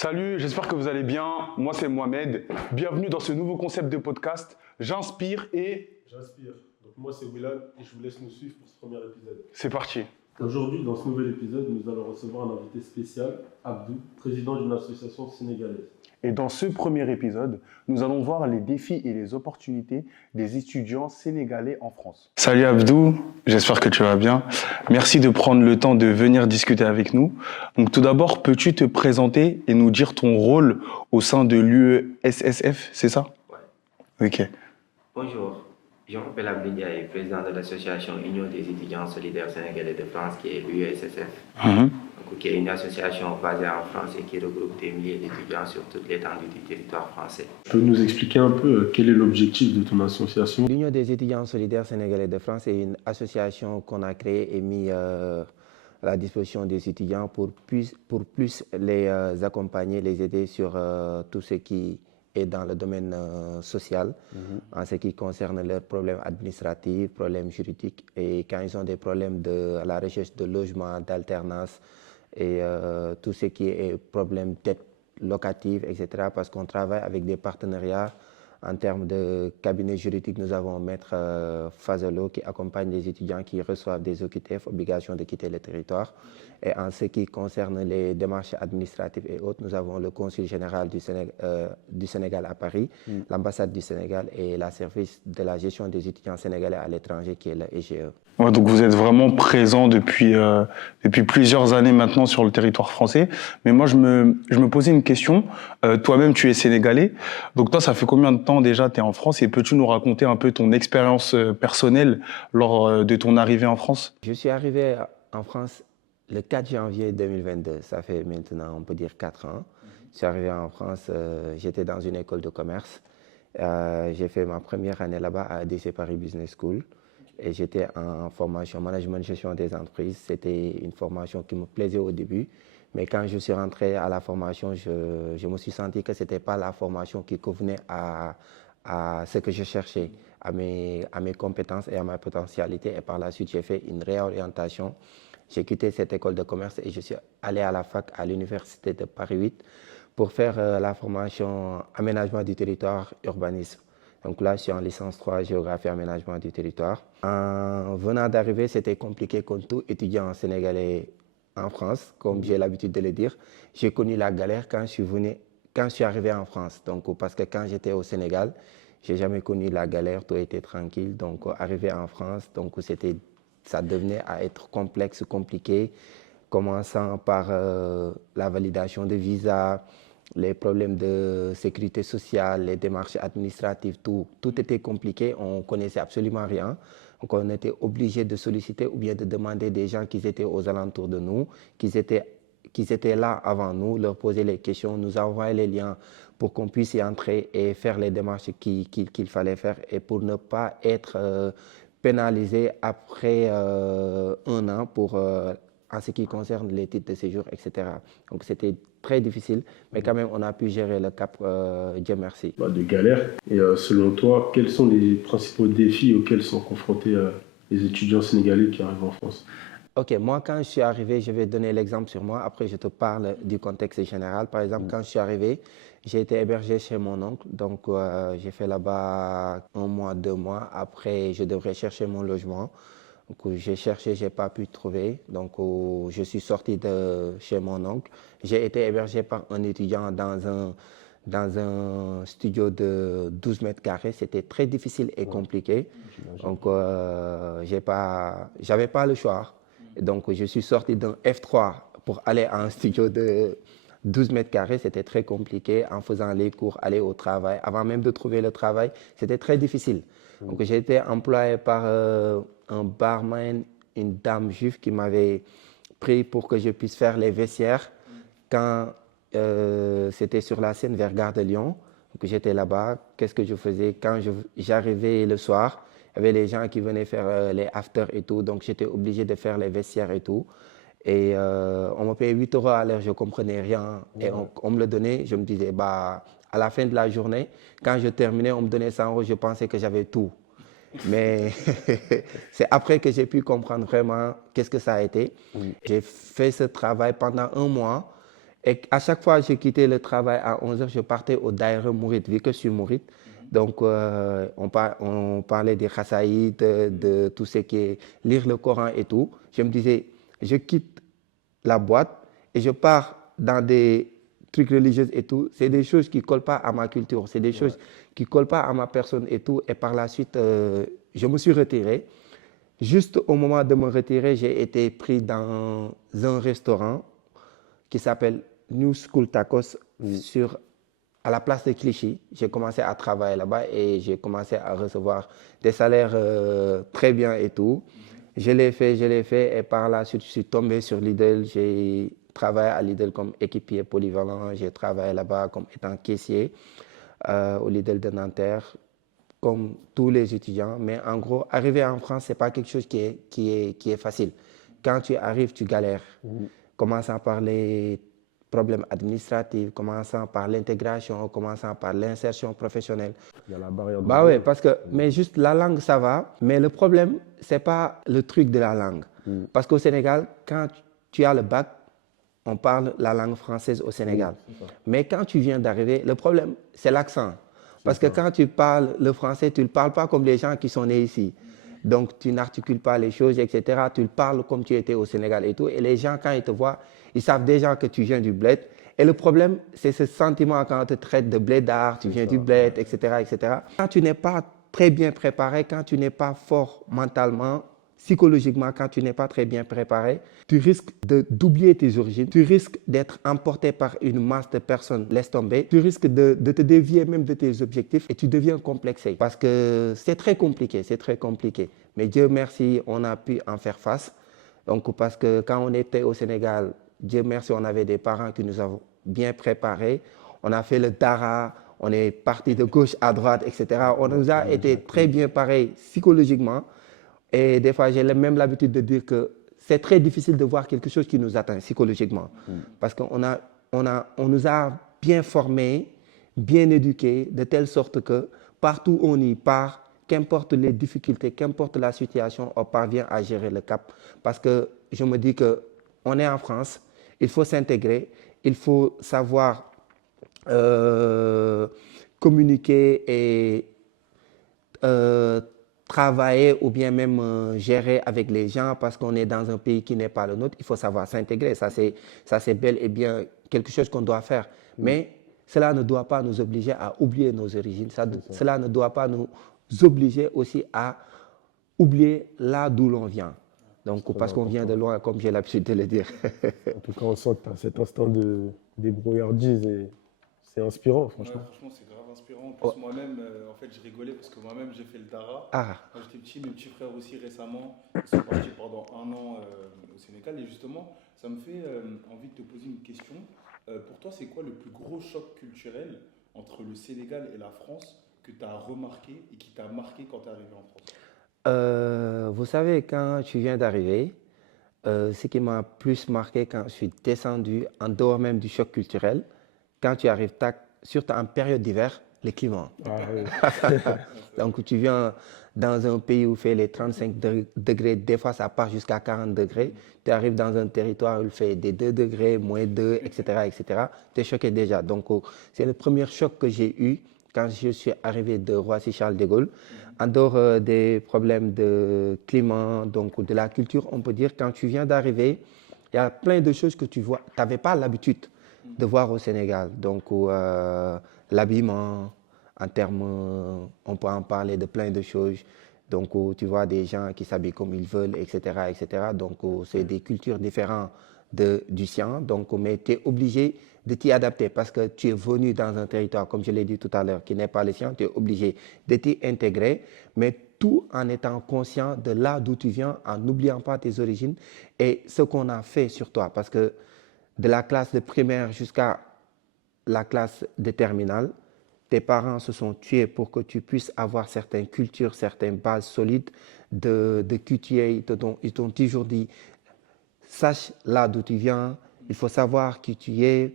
Salut, j'espère que vous allez bien. Moi, c'est Mohamed. Bienvenue dans ce nouveau concept de podcast. J'inspire et J'inspire. Donc moi c'est Willan et je vous laisse nous suivre pour ce premier épisode. c'est parti. Aujourd'hui, dans ce nouvel épisode, nous allons recevoir un invité spécial, Abdou, président d'une association sénégalaise. Et dans ce premier épisode, nous allons voir les défis et les opportunités des étudiants sénégalais en France. Salut Abdou, j'espère que tu vas bien. Merci de prendre le temps de venir discuter avec nous. Donc tout d'abord, peux-tu te présenter et nous dire ton rôle au sein de l'UESSF, c'est ça? Ouais. Ok. Bonjour, je m'appelle Abdou Ndiaye, président de l'association Union des étudiants solidaires sénégalais de France, qui est l'UESSF, qui est une association basée en France et qui regroupe des milliers d'étudiants sur toute l'étendue du territoire français. Tu peux nous expliquer un peu quel est l'objectif de ton association? L'Union des étudiants solidaires sénégalais de France est une association qu'on a créée et mise à la disposition des étudiants pour plus les accompagner, les aider sur tout ce qui est dans le domaine social, en ce qui concerne leurs problèmes administratifs, problèmes juridiques, et quand ils ont des problèmes à la recherche de logement, d'alternance, et tout ce qui est problème d'aide locative, etc. Parce qu'on travaille avec des partenariats en termes de cabinet juridique. Nous avons Maître Fazelo qui accompagne les étudiants qui reçoivent des OQTF, obligation de quitter le territoire. Et en ce qui concerne les démarches administratives et autres, nous avons le Consul général du Sénégal à Paris, l'ambassade du Sénégal et la service de la gestion des étudiants sénégalais à l'étranger qui est le EGE. Ouais, donc vous êtes vraiment présent depuis plusieurs années maintenant sur le territoire français. Mais moi, je me posais une question. Toi-même, tu es sénégalais. Donc toi, ça fait combien de temps déjà tu es en France? Et peux-tu nous raconter un peu ton expérience personnelle lors de ton arrivée en France? Je suis arrivé en France le 4 janvier 2022. Ça fait maintenant, on peut dire, 4 ans. Je suis arrivé en France, j'étais dans une école de commerce. J'ai fait ma première année là-bas à ADC Paris Business School. Et j'étais en formation management gestion des entreprises. C'était une formation qui me plaisait au début. Mais quand je suis rentré à la formation, je me suis senti que ce n'était pas la formation qui convenait à ce que je cherchais, à mes compétences et à ma potentialité. Et par la suite, j'ai fait une réorientation. J'ai quitté cette école de commerce et je suis allé à la fac à l'université de Paris 8 pour faire la formation aménagement du territoire, urbanisme. Donc là, je suis en licence 3, géographie et aménagement du territoire. En venant d'arriver, c'était compliqué comme tout étudiant sénégalais en France, comme j'ai l'habitude de le dire. J'ai connu la galère quand je suis arrivé en France. Donc, parce que quand j'étais au Sénégal, je n'ai jamais connu la galère, tout était tranquille. Donc, arrivé en France, donc ça devenait à être complexe, compliqué, commençant par la validation de visa, les problèmes de sécurité sociale, les démarches administratives, tout était compliqué, on ne connaissait absolument rien. Donc on était obligé de solliciter ou bien de demander des gens qui étaient aux alentours de nous, qui étaient là avant nous, leur poser les questions, nous envoyer les liens pour qu'on puisse y entrer et faire les démarches qu'il fallait faire, et pour ne pas être pénalisé après un an en ce qui concerne les titres de séjour, etc. Donc c'était très difficile, mais quand même on a pu gérer le cap, Dieu merci. De galère. Et selon toi, quels sont les principaux défis auxquels sont confrontés les étudiants sénégalais qui arrivent en France? Ok, moi quand je suis arrivé, je vais donner l'exemple sur moi, après je te parle du contexte général. Par exemple, quand je suis arrivé, j'ai été hébergé chez mon oncle, donc j'ai fait là-bas 1 mois, 2 mois. Après, je devrais chercher mon logement. Donc, j'ai cherché, je n'ai pas pu trouver. Donc, je suis sorti de chez mon oncle. J'ai été hébergé par un étudiant dans un studio de 12 mètres carrés. C'était très difficile et compliqué. Donc, j'avais pas le choix. Et donc, je suis sorti d'un F3 pour aller à un studio de 12 mètres carrés. C'était très compliqué en faisant les cours, aller au travail. Avant même de trouver le travail, c'était très difficile. Donc, j'ai été employé par un barman, une dame juive qui m'avait pris pour que je puisse faire les vestiaires quand c'était sur la Seine vers Gare de Lyon. Donc, j'étais là-bas. Qu'est-ce que je faisais? Quand j'arrivais le soir, il y avait les gens qui venaient faire les afters et tout. Donc, j'étais obligé de faire les vestiaires et tout. Et on me payait 8 euros à l'heure, je ne comprenais rien. Et on me le donnait, je me disais, à la fin de la journée, quand je terminais, on me donnait 100 euros, je pensais que j'avais tout. Mais c'est après que j'ai pu comprendre vraiment qu'est-ce que ça a été. J'ai fait ce travail pendant 1 mois Et à chaque fois, je quittais le travail à 11h, je partais au Daïra Mouride, vu que je suis Mouride. Donc, on parlait des Khassaïd, de tout ce qui est lire le Coran et tout. Je me disais, je quitte la boîte et je pars dans des trucs religieux et tout. C'est des choses qui ne collent pas à ma culture, c'est des choses qui ne collent pas à ma personne et tout. Et par la suite, je me suis retiré. Juste au moment de me retirer, j'ai été pris dans un restaurant qui s'appelle New School Tacos à la place de Clichy. J'ai commencé à travailler là-bas et j'ai commencé à recevoir des salaires très bien et tout. Je l'ai fait et par la suite, je suis tombé sur Lidl. J'ai travaillé à Lidl comme équipier polyvalent. J'ai travaillé là-bas comme étant caissier au Lidl de Nanterre, comme tous les étudiants. Mais en gros, arriver en France, ce n'est pas quelque chose qui est facile. Quand tu arrives, tu galères. Commençant par les problèmes administratifs, commençant par l'intégration, commençant par l'insertion professionnelle. Il y a la barrière de Bah langue. oui, parce que, mais juste la langue, ça va. Mais le problème, ce n'est pas le truc de la langue. Parce qu'au Sénégal, quand tu as le bac, on parle la langue française au Sénégal. Mais quand tu viens d'arriver, le problème, c'est l'accent. Parce que quand tu parles le français, tu ne le parles pas comme les gens qui sont nés ici. Donc, tu n'articules pas les choses, etc. Tu le parles comme tu étais au Sénégal et tout. Et les gens, quand ils te voient, ils savent déjà que tu viens du bled. Et le problème, c'est ce sentiment quand on te traite de blédard, tu viens du bled, etc., etc. Quand tu n'es pas très bien préparé, quand tu n'es pas fort mentalement, psychologiquement, quand tu n'es pas très bien préparé, tu risques d'oublier tes origines, tu risques d'être emporté par une masse de personnes, laisse tomber, tu risques de te dévier même de tes objectifs et tu deviens complexé parce que c'est très compliqué, c'est très compliqué. Mais Dieu merci, on a pu en faire face. Donc, parce que quand on était au Sénégal, Dieu merci, on avait des parents qui nous ont bien préparés. On a fait le Dara, on est parti de gauche à droite, etc. On nous a été très bien parés psychologiquement. Et des fois, j'ai même l'habitude de dire que c'est très difficile de voir quelque chose qui nous atteint psychologiquement. Parce qu'on on nous a bien formés, bien éduqués, de telle sorte que partout où on y part, qu'importe les difficultés, qu'importe la situation, on parvient à gérer le cap. Parce que je me dis qu'on est en France, il faut s'intégrer, il faut savoir communiquer et travailler ou bien même gérer avec les gens parce qu'on est dans un pays qui n'est pas le nôtre. Il faut savoir s'intégrer. Ça, c'est bel et bien quelque chose qu'on doit faire. Mais cela ne doit pas nous obliger à oublier nos origines. Cela ne doit pas nous obliger aussi à oublier là d'où l'on vient. Donc, parce qu'on vient de loin, comme j'ai l'habitude de le dire. En tout cas, on sent que tu as cet instant de débrouillardise et c'est inspirant, franchement. Ouais, franchement, c'est grave inspirant. En plus, moi-même, en fait, je rigolais parce que moi-même, j'ai fait le Dara. Quand j'étais petit, mes petits frères aussi récemment, ils sont partis pendant un an au Sénégal. Et justement, ça me fait envie de te poser une question. Pour toi, c'est quoi le plus gros choc culturel entre le Sénégal et la France que tu as remarqué et qui t'a marqué quand tu es arrivé en France? Vous savez, quand je viens d'arriver, ce qui m'a plus marqué quand je suis descendu, en dehors même du choc culturel, quand tu arrives, surtout en période d'hiver, les climats. Ah, oui. Donc, tu viens dans un pays où il fait les 35 degrés, des fois ça part jusqu'à 40 degrés. Tu arrives dans un territoire où il fait des 2 degrés, moins 2, etc., etc. Tu es choqué déjà. Donc, c'est le premier choc que j'ai eu quand je suis arrivé de Roissy-Charles de Gaulle. En dehors des problèmes de climat, donc de la culture, on peut dire, quand tu viens d'arriver, il y a plein de choses que tu vois, tu n'avais pas l'habitude de voir au Sénégal. Donc, l'habillement, en termes, on peut en parler de plein de choses. Donc, tu vois des gens qui s'habillent comme ils veulent, etc., etc. Donc, c'est des cultures différentes du sien. Donc, mais tu es obligé de t'y adapter parce que tu es venu dans un territoire, comme je l'ai dit tout à l'heure, qui n'est pas le sien. Tu es obligé de t'y intégrer, mais tout en étant conscient de là d'où tu viens, en n'oubliant pas tes origines et ce qu'on a fait sur toi. Parce que de la classe de primaire jusqu'à la classe de terminale, tes parents se sont tués pour que tu puisses avoir certaines cultures, certaines bases solides de QTA. Ils t'ont toujours dit, sache là d'où tu viens, il faut savoir qui tu es.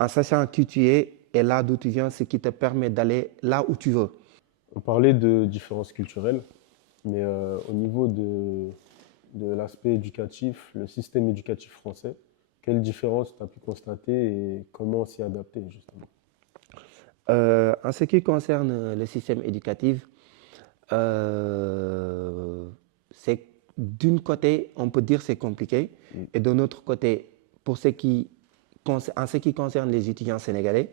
En sachant qui tu es et là d'où tu viens, ce qui te permet d'aller là où tu veux. On parlait de différences culturelles, mais au niveau de l'aspect éducatif, le système éducatif français, Quelle différence tu as pu constater et comment s'y adapter, justement? En ce qui concerne le système éducatif, euh, c'est d'une côté, on peut dire c'est compliqué, et de l'autre côté, en ce qui concerne les étudiants sénégalais,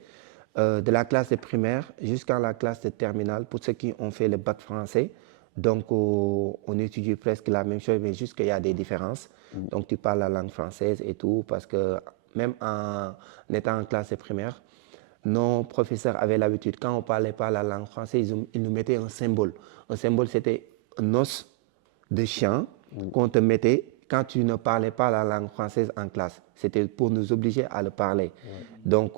de la classe de primaire jusqu'à la classe de terminale, pour ceux qui ont fait le bac français, donc on étudie presque la même chose, mais juste qu'il y a des différences. Donc tu parles la langue française et tout, parce que même en étant en classe de primaire, nos professeurs avaient l'habitude, quand on ne parlait pas la langue française, ils nous mettaient un symbole. Un symbole, c'était un os de chien qu'on te mettait quand tu ne parlais pas la langue française en classe. C'était pour nous obliger à le parler. Donc,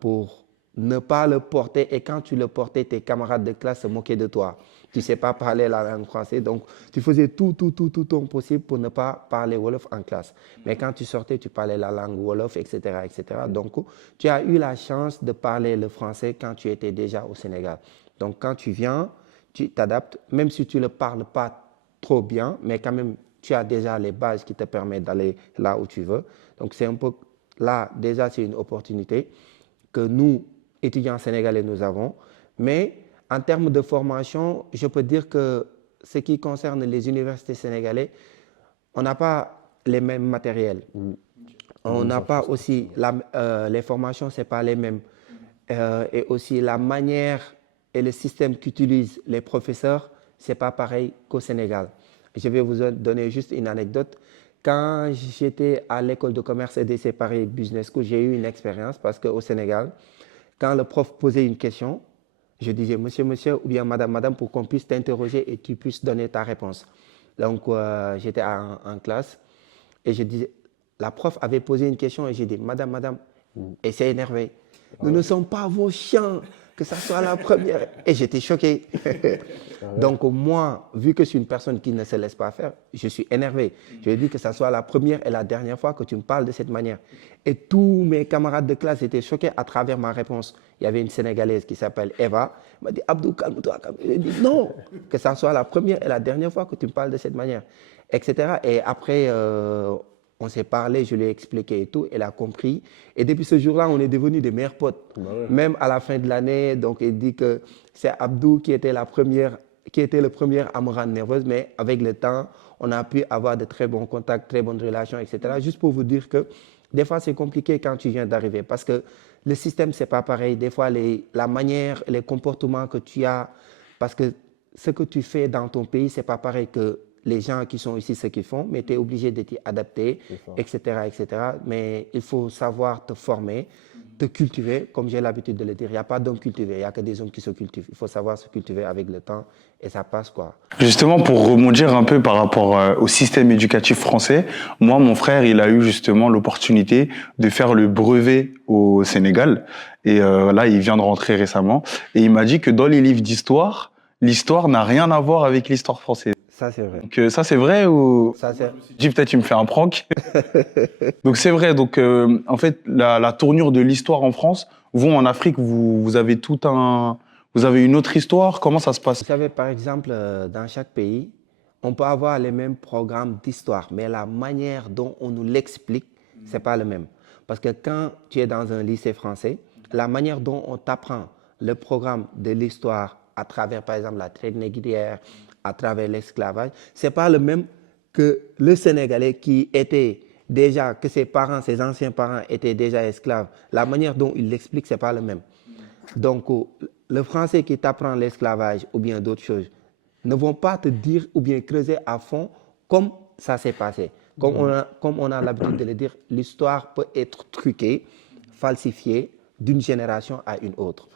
pour ne pas le porter, et quand tu le portais, tes camarades de classe se moquaient de toi. Tu ne sais pas parler la langue française, donc tu faisais tout ton possible pour ne pas parler Wolof en classe. Mais quand tu sortais, tu parlais la langue Wolof, etc., etc. Donc, tu as eu la chance de parler le français quand tu étais déjà au Sénégal. Donc, quand tu viens, tu t'adaptes, même si tu ne le parles pas trop bien, mais quand même, tu as déjà les bases qui te permettent d'aller là où tu veux. Donc, c'est un peu là, déjà, c'est une opportunité que nous, étudiants sénégalais, nous avons. Mais en termes de formation, je peux dire que ce qui concerne les universités sénégalaises, on n'a pas les mêmes matériels. On n'a pas aussi, les formations, ce n'est pas les mêmes. Et aussi la manière et le système qu'utilisent les professeurs, ce n'est pas pareil qu'au Sénégal. Je vais vous donner juste une anecdote. Quand j'étais à l'école de commerce et d'essai Paris Business School, j'ai eu une expérience parce qu'au Sénégal, quand le prof posait une question, je disais monsieur, monsieur ou bien madame, madame pour qu'on puisse t'interroger et tu puisses donner ta réponse. Donc, j'étais en classe et je disais, la prof avait posé une question et j'ai dit madame, madame, et c'est énervé. Nous ne sommes pas vos chiens, que ça soit la première. Et j'étais choqué. Donc moi, vu que je suis une personne qui ne se laisse pas faire, je suis énervé. Je lui ai dit que ça soit la première et la dernière fois que tu me parles de cette manière. Et tous mes camarades de classe étaient choqués à travers ma réponse. Il y avait une Sénégalaise qui s'appelle Eva. Elle m'a dit, Abdou, calme-toi. J'ai dit, non, que ça soit la première et la dernière fois que tu me parles de cette manière, etc. Et après, on s'est parlé, je lui ai expliqué et tout, elle a compris. Et depuis ce jour-là, on est devenus des meilleurs potes. Même à la fin de l'année, donc il dit que c'est Abdou qui était le premier à me rendre nerveuse, mais avec le temps, on a pu avoir de très bons contacts, très bonnes relations, etc. Juste pour vous dire que des fois, c'est compliqué quand tu viens d'arriver parce que le système, c'est pas pareil. Des fois, la manière, les comportements que tu as, parce que ce que tu fais dans ton pays, c'est pas pareil que les gens qui sont ici, ce qu'ils font, mais tu es obligé de t'y adapter, etc., etc. Mais il faut savoir te former, te cultiver, comme j'ai l'habitude de le dire. Il n'y a pas d'hommes cultivés, il n'y a que des hommes qui se cultivent. Il faut savoir se cultiver avec le temps et ça passe, quoi. Justement, pour rebondir un peu par rapport au système éducatif français, moi, mon frère, il a eu justement l'opportunité de faire le brevet au Sénégal. Et là, il vient de rentrer récemment. Et il m'a dit que dans les livres d'histoire, l'histoire n'a rien à voir avec l'histoire française. Ça, c'est vrai. Donc ça, c'est vrai ou... Ça, c'est... Je dis peut-être il me fait un prank. Donc c'est vrai. Donc en fait, la tournure de l'histoire en France, vous, en Afrique, vous avez vous avez une autre histoire. Comment ça se passe? Vous savez, par exemple, dans chaque pays, on peut avoir les mêmes programmes d'histoire, mais la manière dont on nous l'explique, c'est pas le même. Parce que quand tu es dans un lycée français, la manière dont on t'apprend le programme de l'histoire à travers, par exemple, la traite négrière, à travers l'esclavage, c'est pas le même que le Sénégalais qui était déjà, que ses parents, ses anciens parents étaient déjà esclaves. La manière dont il l'explique, c'est pas le même. Donc, le français qui t'apprend l'esclavage ou bien d'autres choses ne vont pas te dire ou bien creuser à fond comme ça s'est passé. Comme on a l'habitude de le dire, l'histoire peut être truquée, falsifiée d'une génération à une autre.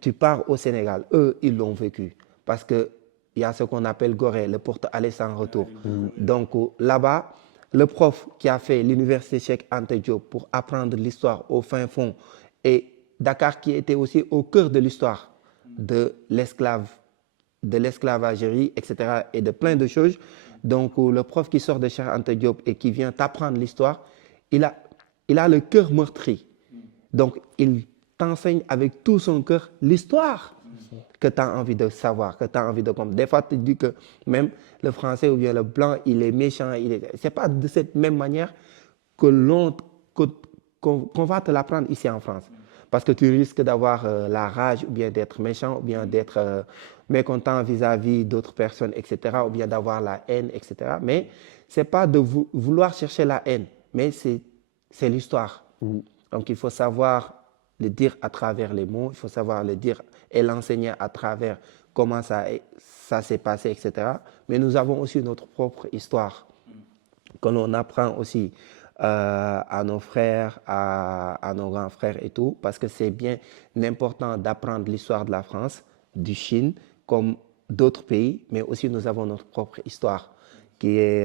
Tu pars au Sénégal, eux, ils l'ont vécu. Parce qu'il y a ce qu'on appelle Gorée, le porte-aller sans retour. Donc là-bas, le prof qui a fait l'université Cheikh Anta Diop pour apprendre l'histoire au fin fond et Dakar qui était aussi au cœur de l'histoire de l'esclavagerie, etc. et de plein de choses. Donc, le prof qui sort de Cheikh Anta Diop et qui vient t'apprendre l'histoire, il a le cœur meurtri. Donc, il t'enseigne avec tout son cœur l'histoire que tu as envie de savoir, que tu as envie de comprendre. Des fois, tu te dis que même le français ou bien le blanc, il est méchant. C'est pas de cette même manière que l'on qu'on va te l'apprendre ici en France. Parce que tu risques d'avoir la rage, ou bien d'être méchant, ou bien d'être mécontent vis-à-vis d'autres personnes, etc., ou bien d'avoir la haine, etc. Mais ce n'est pas de vouloir chercher la haine, mais c'est l'histoire. Donc il faut savoir le dire à travers les mots, il faut savoir le dire et l'enseigner à travers comment ça s'est passé, etc. Mais nous avons aussi notre propre histoire que l'on apprend aussi à nos frères, à nos grands frères et tout, parce que c'est bien important d'apprendre l'histoire de la France, du Chine, comme d'autres pays, mais aussi nous avons notre propre histoire qui est,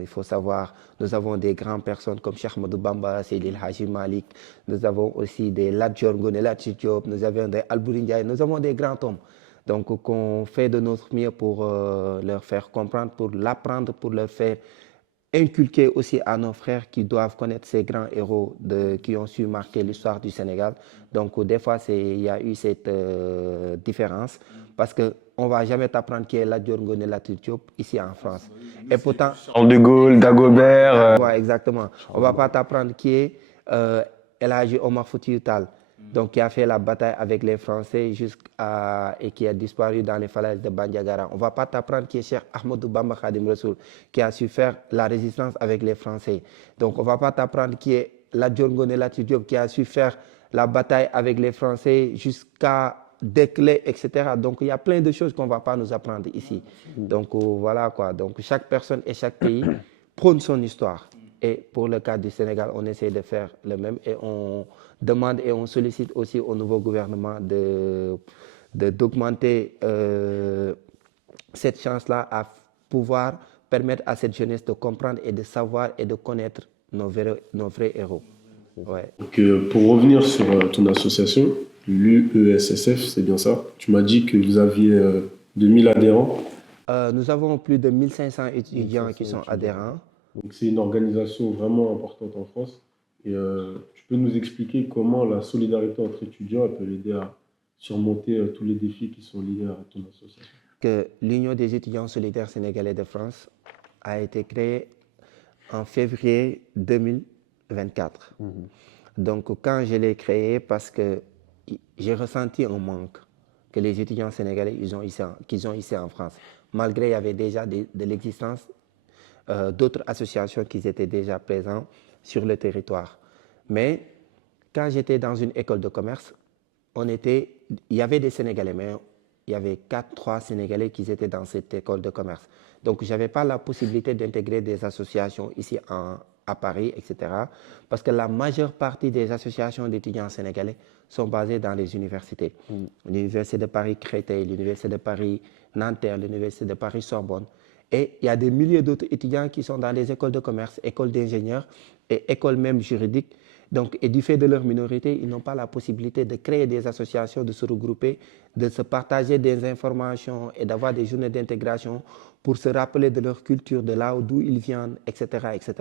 il faut savoir, nous avons des grandes personnes comme Cheikh Ahmadou Bamba, Seydi El Hadji Malick, nous avons aussi des Lat Dior, Ngoné Latyr Diop, nous avons des Albouri Ndiaye, nous avons des grands hommes. Donc qu'on fait de notre mieux pour leur faire comprendre, pour l'apprendre, pour leur faire inculquer aussi à nos frères qui doivent connaître ces grands héros qui ont su marquer l'histoire du Sénégal. Donc, des fois, il y a eu cette différence parce qu'on ne va jamais t'apprendre qui est Lat Dior, Ngoné Latyr Diop ici en France. Et pourtant, Charles de Gaulle, Dagobert. ouais, exactement. On ne va pas t'apprendre qui est El Hadji Omar Foutiyou Tall, donc qui a fait la bataille avec les Français et qui a disparu dans les falaises de Bandiagara. On ne va pas t'apprendre qui est Cheikh Ahmadou Bamba Khadim Rassoul, qui a su faire la résistance avec les Français. Donc on ne va pas t'apprendre qui est Lat Dior Ngoné Latyr Diop, qui a su faire la bataille avec les Français jusqu'à Desclés, etc. Donc il y a plein de choses qu'on ne va pas nous apprendre ici. Donc voilà quoi. Donc chaque personne et chaque pays prône son histoire. Et pour le cas du Sénégal, on essaie de faire le même et on demande et on sollicite aussi au nouveau gouvernement d'augmenter cette chance-là à pouvoir permettre à cette jeunesse de comprendre et de savoir et de connaître nos vrais héros. Ouais. Donc, pour revenir sur ton association, l'UESSF, c'est bien ça. Tu m'as dit que vous aviez 2000 adhérents. Nous avons plus de 1500 étudiants qui sont adhérents. Donc c'est une organisation vraiment importante en France. Et tu peux nous expliquer comment la solidarité entre étudiants peut l'aider à surmonter tous les défis qui sont liés à ton association? Que l'Union des étudiants solidaires sénégalais de France a été créée en février 2024. Donc quand je l'ai créée, parce que j'ai ressenti un manque que les étudiants sénégalais qu'ils ont ici en France. Malgré il y avait déjà de l'existence d'autres associations qui étaient déjà présentes sur le territoire. Mais quand j'étais dans une école de commerce, il y avait des Sénégalais, mais il y avait 3 Sénégalais qui étaient dans cette école de commerce. Donc je n'avais pas la possibilité d'intégrer des associations ici à Paris, etc. Parce que la majeure partie des associations d'étudiants sénégalais sont basées dans les universités. L'Université de Paris-Créteil, l'Université de Paris-Nanterre, l'Université de Paris-Sorbonne. Et il y a des milliers d'autres étudiants qui sont dans les écoles de commerce, écoles d'ingénieurs et écoles même juridiques. Donc, et du fait de leur minorité, ils n'ont pas la possibilité de créer des associations, de se regrouper, de se partager des informations et d'avoir des journées d'intégration pour se rappeler de leur culture, de là d'où ils viennent, etc., etc.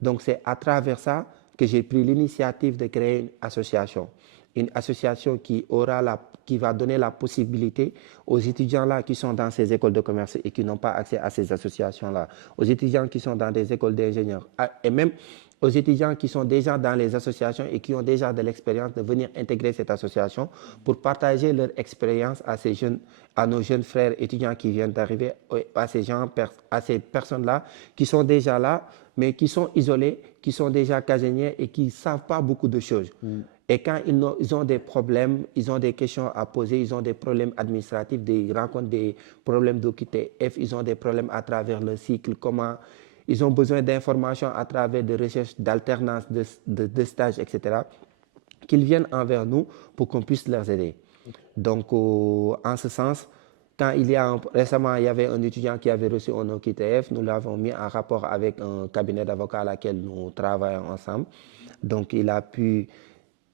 Donc, c'est à travers ça que j'ai pris l'initiative de créer une association. Une association qui va donner la possibilité aux étudiants-là qui sont dans ces écoles de commerce et qui n'ont pas accès à ces associations-là, aux étudiants qui sont dans des écoles d'ingénieurs et même aux étudiants qui sont déjà dans les associations et qui ont déjà de l'expérience de venir intégrer cette association pour partager leur expérience à nos jeunes frères étudiants qui viennent d'arriver, à ces personnes-là qui sont déjà là, mais qui sont isolés, qui sont déjà casaniers et qui ne savent pas beaucoup de choses. Et quand ils ont des problèmes, ils ont des questions à poser, ils ont des problèmes administratifs, ils rencontrent des problèmes d'OQTF, ils ont des problèmes à travers le cycle, ils ont besoin d'informations à travers des recherches d'alternance, de stages, etc., qu'ils viennent envers nous pour qu'on puisse leur aider. Donc, en ce sens, récemment, il y avait un étudiant qui avait reçu un OQTF, nous l'avons mis en rapport avec un cabinet d'avocats à laquelle nous travaillons ensemble. Donc,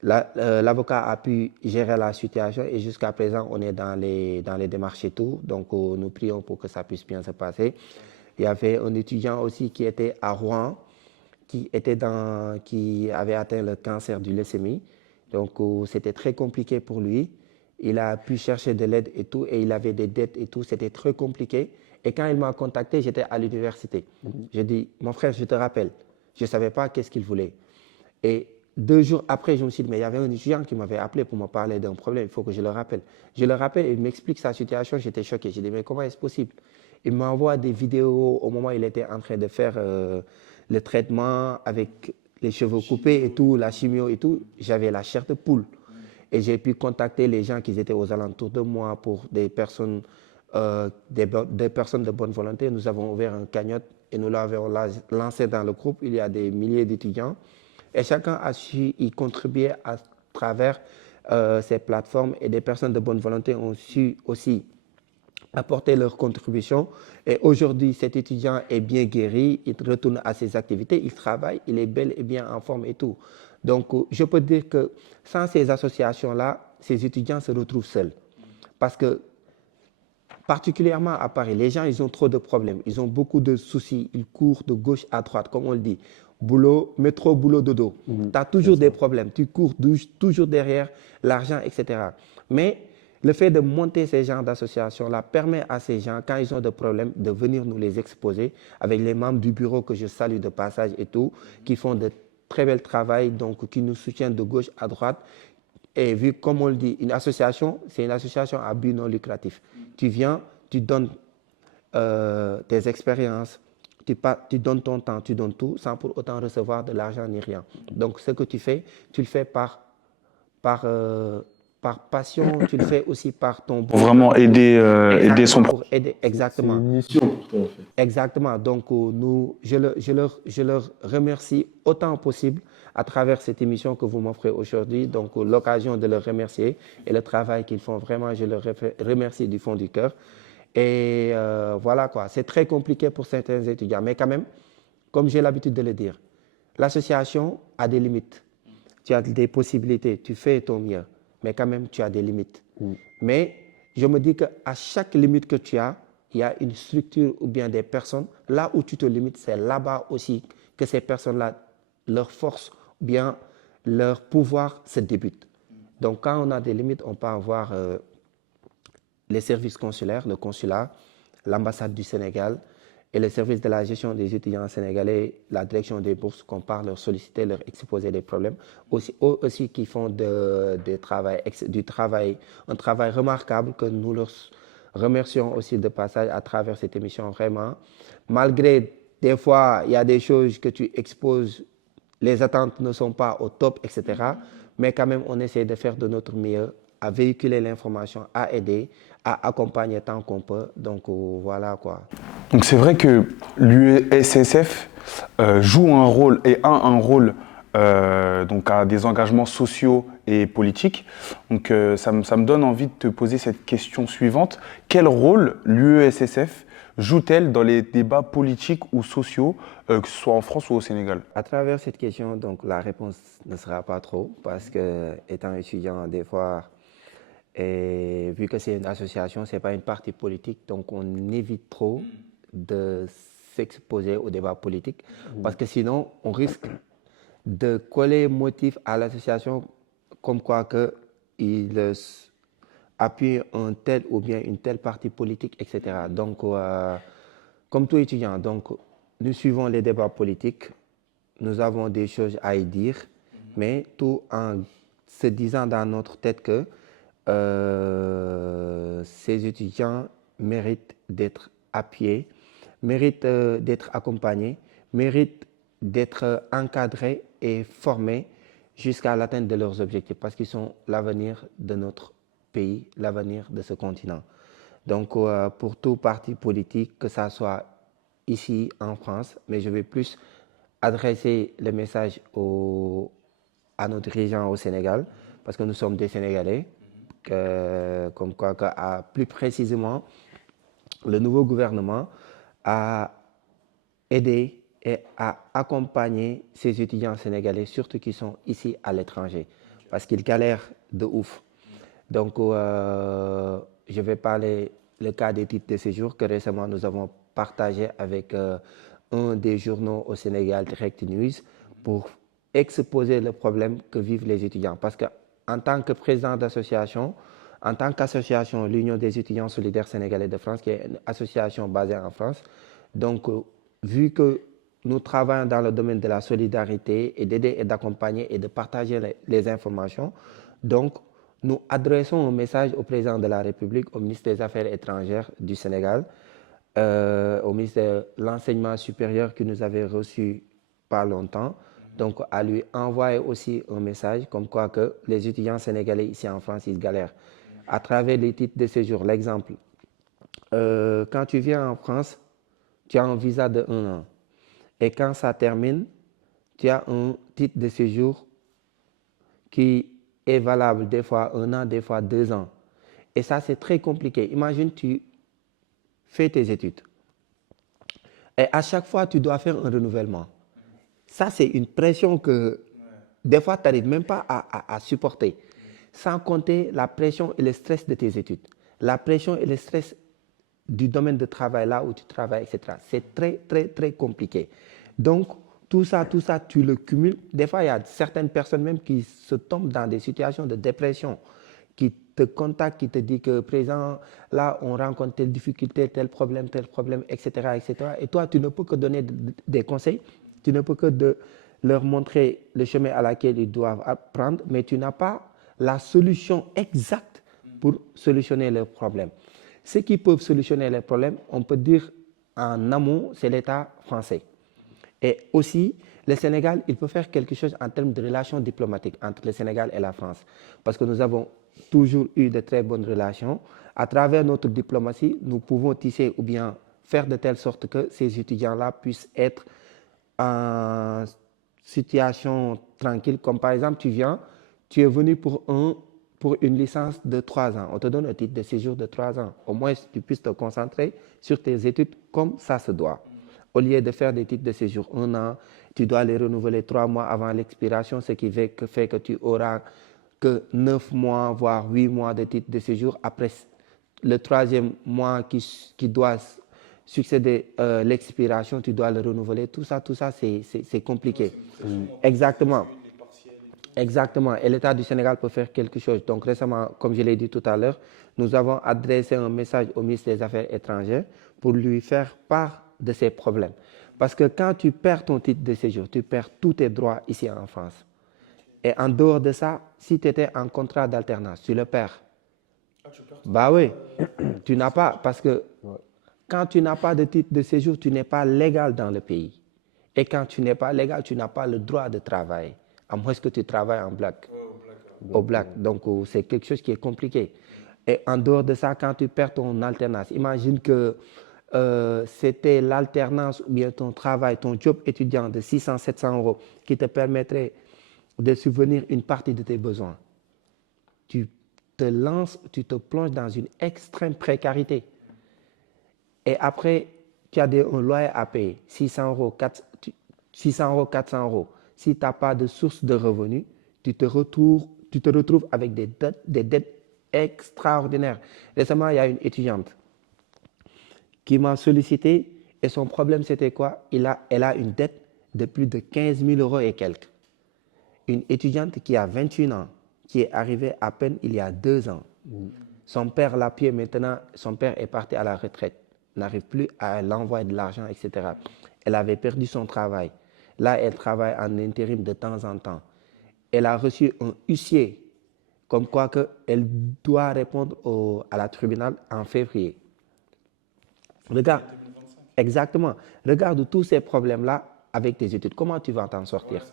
l'avocat a pu gérer la situation et jusqu'à présent, on est dans les démarches et tout. Donc, nous prions pour que ça puisse bien se passer. Il y avait un étudiant aussi qui était à Rouen, qui avait atteint le cancer du leucémie. Donc, c'était très compliqué pour lui. Il a pu chercher de l'aide et tout, et il avait des dettes et tout. C'était très compliqué. Et quand il m'a contacté, j'étais à l'université. J'ai dit, mon frère, je te rappelle, je ne savais pas qu'est-ce qu'il voulait. Et 2 jours après, je me suis dit, mais il y avait un étudiant qui m'avait appelé pour me parler d'un problème, il faut que je le rappelle. Je le rappelle et il m'explique sa situation, j'étais choqué. J'ai dit, mais comment est-ce possible? Il m'envoie des vidéos au moment où il était en train de faire le traitement avec les cheveux coupés et tout, la chimio et tout. J'avais la chair de poule. Et j'ai pu contacter les gens qui étaient aux alentours de moi pour des personnes de bonne volonté. Nous avons ouvert un cagnotte et nous l'avons lancé dans le groupe. Il y a des milliers d'étudiants et chacun a su y contribuer à travers ces plateformes et des personnes de bonne volonté ont su aussi apporter leur contribution. Et aujourd'hui, cet étudiant est bien guéri, il retourne à ses activités, il travaille, il est bel et bien en forme et tout. Donc, je peux dire que sans ces associations-là, ces étudiants se retrouvent seuls. Parce que, particulièrement à Paris, les gens, ils ont trop de problèmes, ils ont beaucoup de soucis, ils courent de gauche à droite, comme on le dit. Boulot, métro, boulot, dodo. Tu as toujours des problèmes, tu cours toujours derrière l'argent, etc. Mais le fait de monter ces genres d'associations-là permet à ces gens, quand ils ont des problèmes, de venir nous les exposer avec les membres du bureau que je salue de passage et tout, qui font de très bel travail, donc qui nous soutiennent de gauche à droite. Et vu, comme on le dit, une association, c'est une association à but non lucratif. Tu viens, tu donnes tes expériences, tu donnes ton temps, tu donnes tout, sans pour autant recevoir de l'argent ni rien. Donc, ce que tu le fais par passion, tu le fais aussi par ton... Pour vraiment aider son... Pour aider, exactement. C'est une mission pour toi, en fait. Exactement. Donc, je leur remercie autant possible à travers cette émission que vous m'offrez aujourd'hui. Donc, l'occasion de leur remercier et le travail qu'ils font, vraiment, je leur remercie du fond du cœur. Et voilà quoi. C'est très compliqué pour certains étudiants. Mais quand même, comme j'ai l'habitude de le dire, l'association a des limites. Tu as des possibilités, tu fais ton mieux. Mais quand même, tu as des limites. Mais je me dis qu'à chaque limite que tu as, il y a une structure ou bien des personnes. Là où tu te limites, c'est là-bas aussi que ces personnes-là, leur force ou bien leur pouvoir se débute. Donc, quand on a des limites, on peut avoir les services consulaires, le consulat, l'ambassade du Sénégal et le service de la gestion des étudiants sénégalais, la direction des bourses, qu'on part leur solliciter, leur exposer des problèmes. Eux aussi qui font un travail remarquable que nous leur remercions aussi de passage à travers cette émission, vraiment. Malgré des fois, il y a des choses que tu exposes, les attentes ne sont pas au top, etc. Mais quand même, on essaie de faire de notre mieux à véhiculer l'information, à aider, à accompagner tant qu'on peut. Donc voilà quoi. Donc c'est vrai que l'UESSF joue un rôle et a un rôle donc à des engagements sociaux et politiques. Donc ça me donne envie de te poser cette question suivante. Quel rôle l'UESSF joue-t-elle dans les débats politiques ou sociaux, que ce soit en France ou au Sénégal? À travers cette question, donc la réponse ne sera pas trop parce que étant étudiant, des fois, et vu que c'est une association, ce n'est pas une partie politique, donc on évite trop de s'exposer au débat politique parce que sinon, on risque de coller motif à l'association comme quoi qu'il appuie un tel ou bien une telle partie politique, etc. Donc, comme tout étudiant, donc, nous suivons les débats politiques, nous avons des choses à y dire, mais tout en se disant dans notre tête que ces étudiants méritent d'être appuyés, méritent d'être accompagnés, méritent d'être encadrés et formés jusqu'à l'atteinte de leurs objectifs parce qu'ils sont l'avenir de notre pays, l'avenir de ce continent. Donc, pour tout parti politique, que ça soit ici en France, mais je vais plus adresser le message à nos dirigeants au Sénégal parce que nous sommes des Sénégalais. Comme quoi, plus précisément, le nouveau gouvernement a aidé et a accompagné ces étudiants sénégalais, surtout qui sont ici à l'étranger, parce qu'ils galèrent de ouf. Donc, je vais parler le cas des titres de séjour que récemment nous avons partagé avec un des journaux au Sénégal, Direct News, pour exposer le problème que vivent les étudiants. Parce que en tant que président d'association, en tant qu'association, l'Union des étudiants solidaires sénégalais de France, qui est une association basée en France, donc vu que nous travaillons dans le domaine de la solidarité et d'aider et d'accompagner et de partager les informations. Donc, nous adressons un message au président de la République, au ministre des Affaires étrangères du Sénégal, au ministre de l'Enseignement supérieur qui nous avait reçus pas longtemps. Donc, à lui envoyer aussi un message comme quoi que les étudiants sénégalais ici en France, ils galèrent. À travers les titres de séjour, l'exemple, quand tu viens en France, tu as un visa de 1 an. Et quand ça termine, tu as un titre de séjour qui est valable des fois 1 an, des fois 2 ans. Et ça, c'est très compliqué. Imagine, tu fais tes études. Et à chaque fois, tu dois faire un renouvellement. Ça, c'est une pression que des fois, tu n'arrives même pas à supporter. Sans compter la pression et le stress de tes études. La pression et le stress du domaine de travail, là où tu travailles, etc. C'est très, très, très compliqué. Donc, tout ça, tu le cumules. Des fois, il y a certaines personnes même qui se tombent dans des situations de dépression, qui te contactent, qui te disent que, président, là, on rencontre telle difficulté, tel problème, etc., etc. Et toi, tu ne peux que donner des conseils, tu ne peux que leur montrer le chemin à laquelle ils doivent prendre, mais tu n'as pas la solution exacte pour solutionner leurs problèmes. Ceux qui peuvent solutionner les problèmes, on peut dire en amont, c'est l'État français. Et aussi, le Sénégal, il peut faire quelque chose en termes de relations diplomatiques entre le Sénégal et la France. Parce que nous avons toujours eu de très bonnes relations. À travers notre diplomatie, nous pouvons tisser ou bien faire de telle sorte que ces étudiants-là puissent être en situation tranquille. Comme par exemple, tu es venu pour une licence de 3 ans. On te donne un titre de séjour de 3 ans. Au moins, tu puisses te concentrer sur tes études comme ça se doit. Au lieu de faire des titres de séjour 1 an, tu dois les renouveler 3 mois avant l'expiration, ce qui fait que tu auras que 9 mois, voire 8 mois de titre de séjour. Après le 3e mois qui doit succéder l'expiration, tu dois le renouveler. Tout ça, c'est compliqué. Exactement. Exactement. Et l'État du Sénégal peut faire quelque chose. Donc récemment, comme je l'ai dit tout à l'heure, nous avons adressé un message au ministre des Affaires étrangères pour lui faire part de ces problèmes. Parce que quand tu perds ton titre de séjour, tu perds tous tes droits ici en France. Et en dehors de ça, si tu étais en contrat d'alternance, tu le perds. Bah oui, tu n'as pas, parce que quand tu n'as pas de titre de séjour, tu n'es pas légal dans le pays. Et quand tu n'es pas légal, tu n'as pas le droit de travailler. À moins que tu travailles en black. Au black. Donc, c'est quelque chose qui est compliqué. Et en dehors de ça, quand tu perds ton alternance, imagine que c'était l'alternance ou bien ton travail, ton job étudiant de 600, 700 euros qui te permettrait de subvenir une partie de tes besoins. Tu te lances, tu te plonges dans une extrême précarité. Et après, tu as un loyer à payer, 600 euros, 400 euros. Si tu n'as pas de source de revenus, tu te retrouves avec des dettes extraordinaires. Récemment, il y a une étudiante qui m'a sollicité et son problème, c'était quoi? Elle a une dette de plus de 15 000 euros et quelques. Une étudiante qui a 21 ans, qui est arrivée à peine il y a 2 ans. Son père l'a payé maintenant, son père est parti à la retraite, n'arrive plus à l'envoyer de l'argent, etc. Elle avait perdu son travail. Là, elle travaille en intérim de temps en temps. Elle a reçu un huissier, comme quoi elle doit répondre à la tribunal en février. Regarde, exactement. Regarde tous ces problèmes-là avec tes études. Comment tu vas t'en sortir?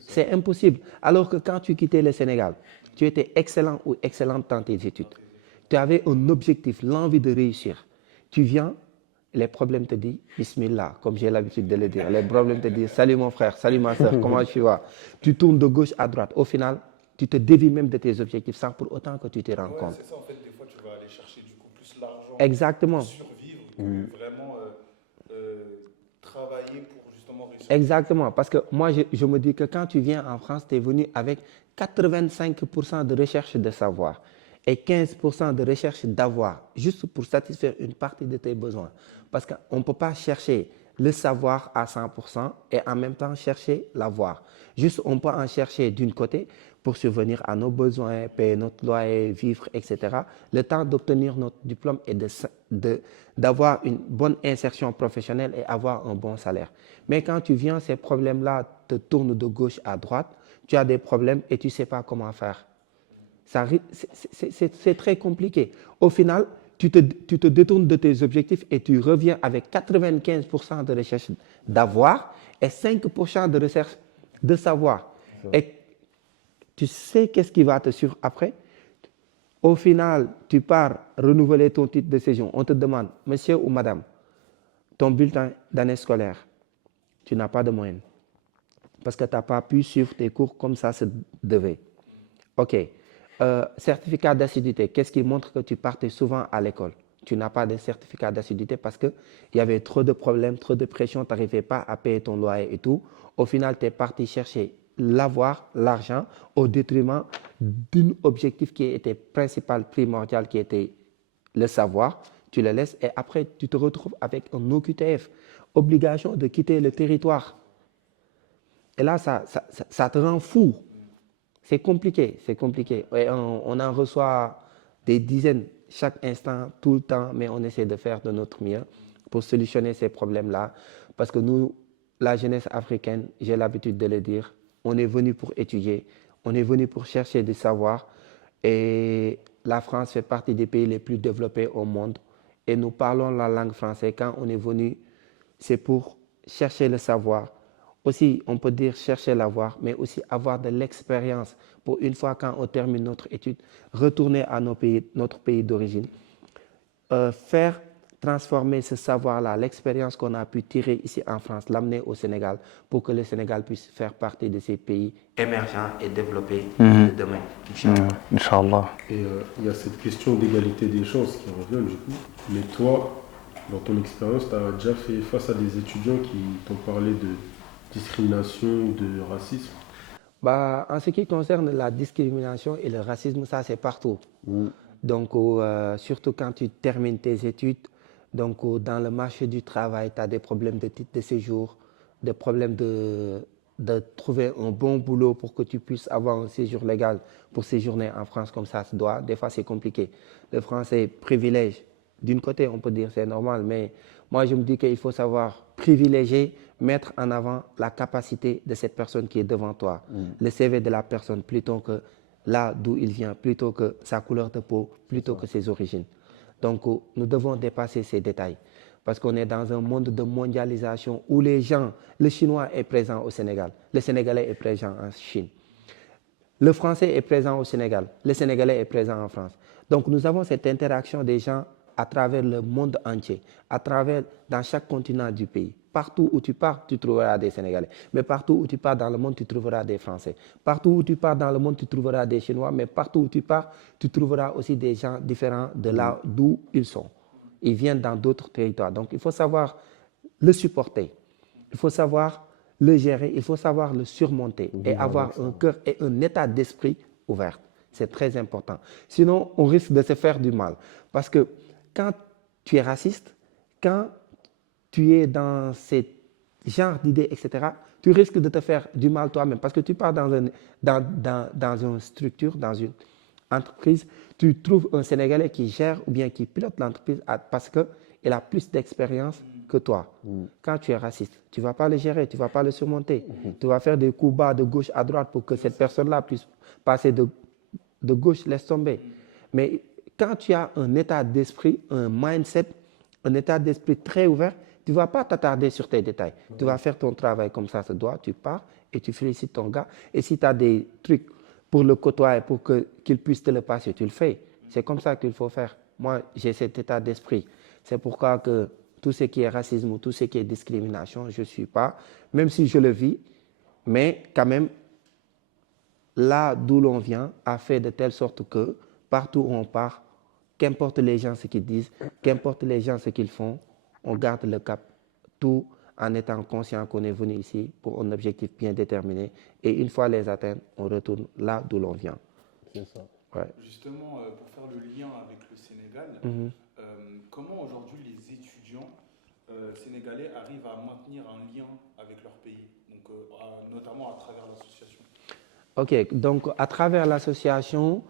C'est impossible. Alors que quand tu quittais le Sénégal, tu étais excellent ou excellente dans tes études. Tu avais un objectif, l'envie de réussir. Tu viens, les problèmes te disent Bismillah, comme j'ai l'habitude de le dire. Les problèmes te disent salut mon frère, salut ma soeur, comment tu vas? Tu tournes de gauche à droite. Au final, tu te dévies même de tes objectifs sans pour autant que tu te rends compte. C'est ça, en fait, des fois, tu vas aller chercher du coup plus l'argent Exactement. pour survivre que vraiment travailler pour justement réussir. Exactement, parce que moi, je me dis que quand tu viens en France, tu es venu avec 85% de recherche de savoir et 15% de recherche d'avoir, juste pour satisfaire une partie de tes besoins. Parce qu'on ne peut pas chercher le savoir à 100% et en même temps chercher l'avoir. Juste, on peut en chercher d'un côté pour subvenir à nos besoins, payer notre loyer, vivre, etc. Le temps d'obtenir notre diplôme et d'avoir une bonne insertion professionnelle et avoir un bon salaire. Mais quand tu viens, ces problèmes-là te tournent de gauche à droite, tu as des problèmes et tu ne sais pas comment faire. C'est très compliqué. Au final, tu te détournes de tes objectifs et tu reviens avec 95% de recherche d'avoir et 5% de recherche de savoir. Et tu sais qu'est-ce qui va te suivre après? Au final, tu pars renouveler ton titre de séjour. On te demande, monsieur ou madame, ton bulletin d'année scolaire, tu n'as pas de moyenne parce que tu n'as pas pu suivre tes cours comme ça se devait. OK. Certificat d'assiduité, qu'est-ce qui montre que tu partais souvent à l'école? Tu n'as pas de certificat d'assiduité parce qu'il y avait trop de problèmes, trop de pression, tu n'arrivais pas à payer ton loyer et tout. Au final, tu es parti chercher l'avoir, l'argent, au détriment d'un objectif qui était principal, primordial, qui était le savoir. Tu le laisses et après, tu te retrouves avec un OQTF, obligation de quitter le territoire. Et là, ça te rend fou. C'est compliqué, c'est compliqué. Et on en reçoit des dizaines chaque instant, tout le temps, mais on essaie de faire de notre mieux pour solutionner ces problèmes-là. Parce que nous, la jeunesse africaine, j'ai l'habitude de le dire, on est venu pour étudier, on est venu pour chercher du savoir. Et la France fait partie des pays les plus développés au monde. Et nous parlons la langue française. Quand on est venu, c'est pour chercher le savoir. Aussi, on peut dire chercher l'avoir, mais aussi avoir de l'expérience pour une fois quand on termine notre étude, retourner à notre pays d'origine, faire transformer ce savoir-là, l'expérience qu'on a pu tirer ici en France, l'amener au Sénégal pour que le Sénégal puisse faire partie de ces pays émergents et développés de demain. Inch'Allah. Et il y a cette question d'égalité des chances qui revient du coup. Mais toi, dans ton expérience, tu as déjà fait face à des étudiants qui t'ont parlé de discrimination ou de racisme? En ce qui concerne la discrimination et le racisme, ça c'est partout. Donc, surtout quand tu termines tes études, donc dans le marché du travail, tu as des problèmes de titre de séjour, des problèmes de trouver un bon boulot pour que tu puisses avoir un séjour légal pour séjourner en France comme ça se doit. Des fois, c'est compliqué. Le français privilège. D'une côté, on peut dire c'est normal, mais moi, je me dis qu'il faut savoir privilégier, mettre en avant la capacité de cette personne qui est devant toi, le CV de la personne plutôt que là d'où il vient, plutôt que sa couleur de peau, plutôt que ses origines. Donc, nous devons dépasser ces détails parce qu'on est dans un monde de mondialisation où les gens, le chinois est présent au Sénégal, le sénégalais est présent en Chine. Le français est présent au Sénégal, le sénégalais est présent en France. Donc, nous avons cette interaction des gens à travers le monde entier, dans chaque continent du pays. Partout où tu pars, tu trouveras des Sénégalais. Mais partout où tu pars dans le monde, tu trouveras des Français. Partout où tu pars dans le monde, tu trouveras des Chinois. Mais partout où tu pars, tu trouveras aussi des gens différents de là d'où ils sont. Ils viennent dans d'autres territoires. Donc, il faut savoir le supporter. Il faut savoir le gérer. Il faut savoir le surmonter et avoir un cœur et un état d'esprit ouvert. C'est très important. Sinon, on risque de se faire du mal. Parce que quand tu es raciste, quand tu es dans ce genre d'idées, etc., tu risques de te faire du mal toi-même parce que tu pars dans une structure, dans une entreprise, tu trouves un Sénégalais qui gère ou bien qui pilote l'entreprise parce qu'il a plus d'expérience que toi. Quand tu es raciste, tu ne vas pas le gérer, tu ne vas pas le surmonter. Tu vas faire des coups bas de gauche à droite pour que cette personne-là puisse passer de gauche, laisse tomber. Mais quand tu as un état d'esprit, un mindset, un état d'esprit très ouvert, tu ne vas pas t'attarder sur tes détails. Tu vas faire ton travail comme ça se doit, tu pars et tu félicites ton gars. Et si tu as des trucs pour le côtoyer, pour qu'il puisse te le passer, tu le fais. C'est comme ça qu'il faut faire. Moi, j'ai cet état d'esprit. C'est pourquoi que tout ce qui est racisme ou tout ce qui est discrimination, je ne suis pas, même si je le vis, mais quand même, là d'où l'on vient a fait de telle sorte que partout où on part, qu'importe les gens ce qu'ils disent, qu'importe les gens ce qu'ils font, on garde le cap, tout en étant conscient qu'on est venu ici pour un objectif bien déterminé. Et une fois les atteindre, on retourne là d'où l'on vient. C'est ça. Ouais. Justement, pour faire le lien avec le Sénégal, comment aujourd'hui les étudiants sénégalais arrivent à maintenir un lien avec leur pays, donc, notamment à travers l'association. Ok, donc à travers l'association,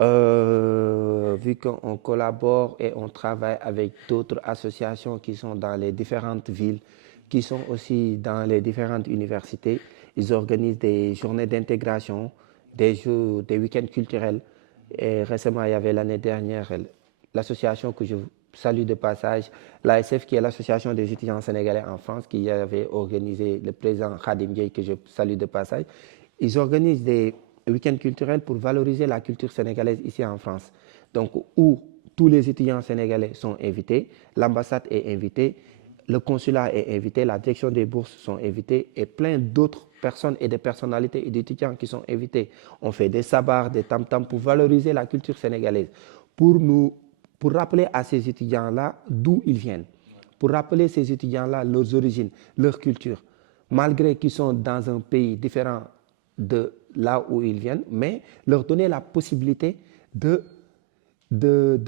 vu qu'on collabore et on travaille avec d'autres associations qui sont dans les différentes villes, qui sont aussi dans les différentes universités, ils organisent des journées d'intégration, des jours, des week-ends culturels. Et récemment, il y avait l'année dernière l'association que je salue de passage, l'ASF, qui est l'association des étudiants sénégalais en France, qui avait organisé le président Khadim Gueye, que je salue de passage. Ils organisent des week-ends culturels pour valoriser la culture sénégalaise ici en France. Donc, où tous les étudiants sénégalais sont invités, l'ambassade est invitée, le consulat est invité, la direction des bourses sont invités et plein d'autres personnes et des personnalités et d'étudiants qui sont invités. On fait des sabars, des tam-tams pour valoriser la culture sénégalaise, pour rappeler à ces étudiants-là d'où ils viennent, pour rappeler ces étudiants-là leurs origines, leur culture, malgré qu'ils sont dans un pays différent de là où ils viennent, mais leur donner la possibilité de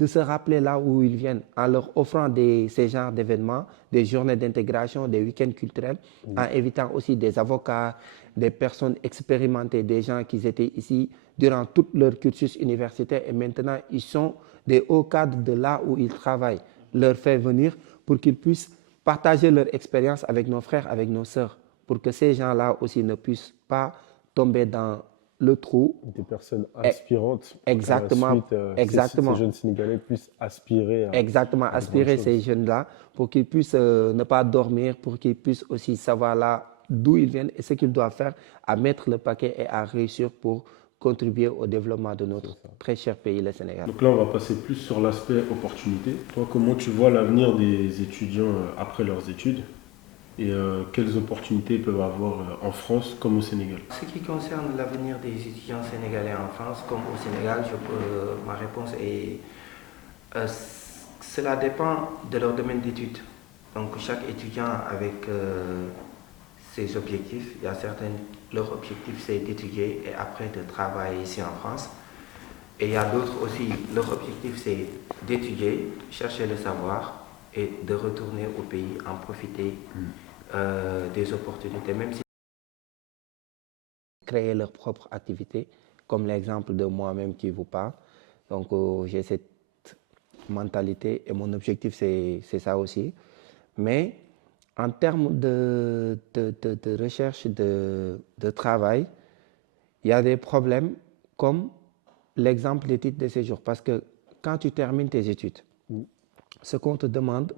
se rappeler là où ils viennent en leur offrant ces genres d'événements, des journées d'intégration, des week-ends culturels, en invitant aussi des avocats, des personnes expérimentées, des gens qui étaient ici durant tout leur cursus universitaire et maintenant ils sont des hauts cadres de là où ils travaillent, leur faire venir pour qu'ils puissent partager leur expérience avec nos frères, avec nos sœurs, pour que ces gens-là aussi ne puissent pas tomber dans le trou. Des personnes aspirantes Exactement, pour que la suite, exactement. ces jeunes Sénégalais puissent aspirer Exactement, à de aspirer grandes ces choses. jeunes-là pour qu'ils puissent ne pas dormir, pour qu'ils puissent aussi savoir là d'où ils viennent et ce qu'ils doivent faire à mettre le paquet et à réussir pour contribuer au développement de notre très cher pays, le Sénégal. Donc là, on va passer plus sur l'aspect opportunité. Toi, comment tu vois l'avenir des étudiants après leurs études et quelles opportunités ils peuvent avoir en France comme au Sénégal? Ce qui concerne l'avenir des étudiants sénégalais en France comme au Sénégal, ma réponse est cela dépend de leur domaine d'études. Donc chaque étudiant avec ses objectifs, il y a certains, leur objectif c'est d'étudier et après de travailler ici en France. Et il y a d'autres aussi, leur objectif c'est d'étudier, chercher le savoir et de retourner au pays, en profiter des opportunités, même si créer leur propre activité, comme l'exemple de moi-même qui vous parle. Donc j'ai cette mentalité et mon objectif c'est ça aussi. Mais en termes de recherche de travail, il y a des problèmes comme l'exemple des titres de séjour. Parce que quand tu termines tes études, ce qu'on te demande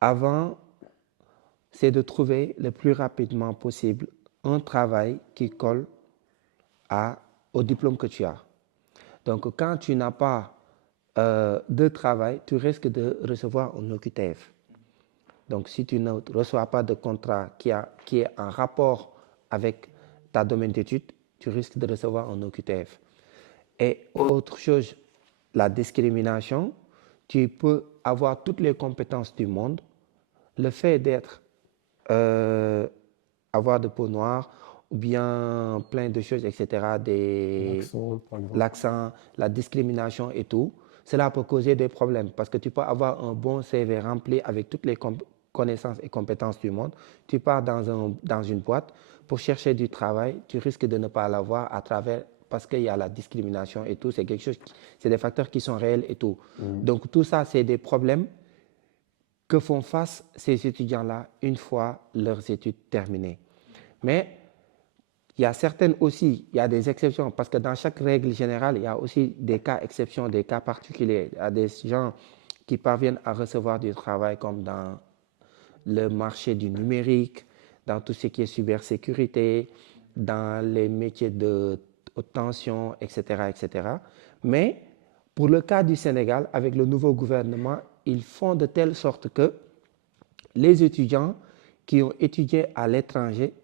avant, c'est de trouver le plus rapidement possible un travail qui colle au diplôme que tu as. Donc, quand tu n'as pas de travail, tu risques de recevoir un OQTF. Donc, si tu ne reçois pas de contrat qui est en rapport avec ta domaine d'études, tu risques de recevoir un OQTF. Et autre chose, la discrimination, tu peux avoir toutes les compétences du monde. Le fait d'être, avoir de peau noire, ou bien plein de choses, etc., l'accent, la discrimination et tout, cela peut causer des problèmes parce que tu peux avoir un bon CV rempli avec toutes les connaissances et compétences du monde. Tu pars dans une boîte pour chercher du travail, tu risques de ne pas l'avoir parce qu'il y a la discrimination et tout. C'est quelque chose, c'est des facteurs qui sont réels et tout. Donc tout ça, c'est des problèmes que font face ces étudiants-là une fois leurs études terminées. Mais il y a certaines aussi, il y a des exceptions, parce que dans chaque règle générale, il y a aussi des cas exceptions, des cas particuliers. Il y a des gens qui parviennent à recevoir du travail comme dans le marché du numérique, dans tout ce qui est cybersécurité, dans les métiers de haute tension, etc., etc. Mais pour le cas du Sénégal, avec le nouveau gouvernement, ils font de telle sorte que les étudiants qui ont étudié à l'étranger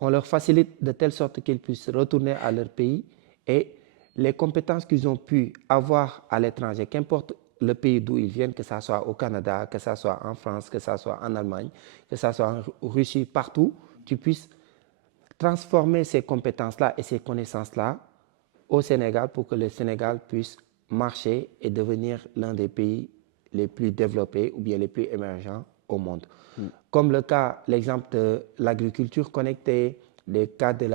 on leur facilite de telle sorte qu'ils puissent retourner à leur pays et les compétences qu'ils ont pu avoir à l'étranger, qu'importe le pays d'où ils viennent, que ce soit au Canada, que ce soit en France, que ce soit en Allemagne, que ce soit en Russie, partout, tu puisses transformer ces compétences-là et ces connaissances-là au Sénégal pour que le Sénégal puisse marcher et devenir l'un des pays les plus développés ou bien les plus émergents au monde. Comme l'exemple de l'agriculture connectée, les cas de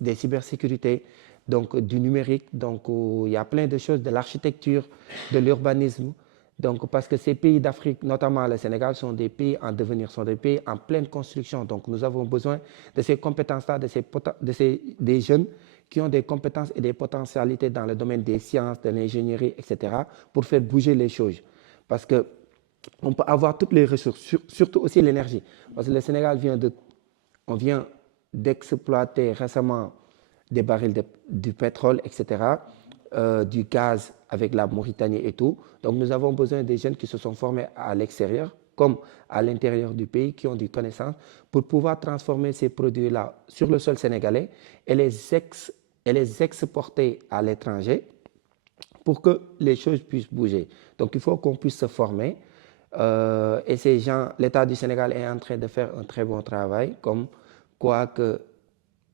des cybersécurités, donc du numérique, donc il y a plein de choses, de l'architecture, de l'urbanisme. Donc, parce que ces pays d'Afrique, notamment le Sénégal, sont des pays en devenir, sont des pays en pleine construction. Donc, nous avons besoin de ces compétences-là, des jeunes qui ont des compétences et des potentialités dans le domaine des sciences, de l'ingénierie, etc., pour faire bouger les choses. Parce qu'on peut avoir toutes les ressources, surtout aussi l'énergie. Parce que le Sénégal vient d'exploiter récemment des barils du pétrole, etc., du gaz avec la Mauritanie et tout. Donc, nous avons besoin des jeunes qui se sont formés à l'extérieur, comme à l'intérieur du pays, qui ont des connaissances, pour pouvoir transformer ces produits-là sur le sol sénégalais et les exporter à l'étranger pour que les choses puissent bouger. Donc, il faut qu'on puisse se former. Et ces gens, l'État du Sénégal est en train de faire un très bon travail, comme quoi que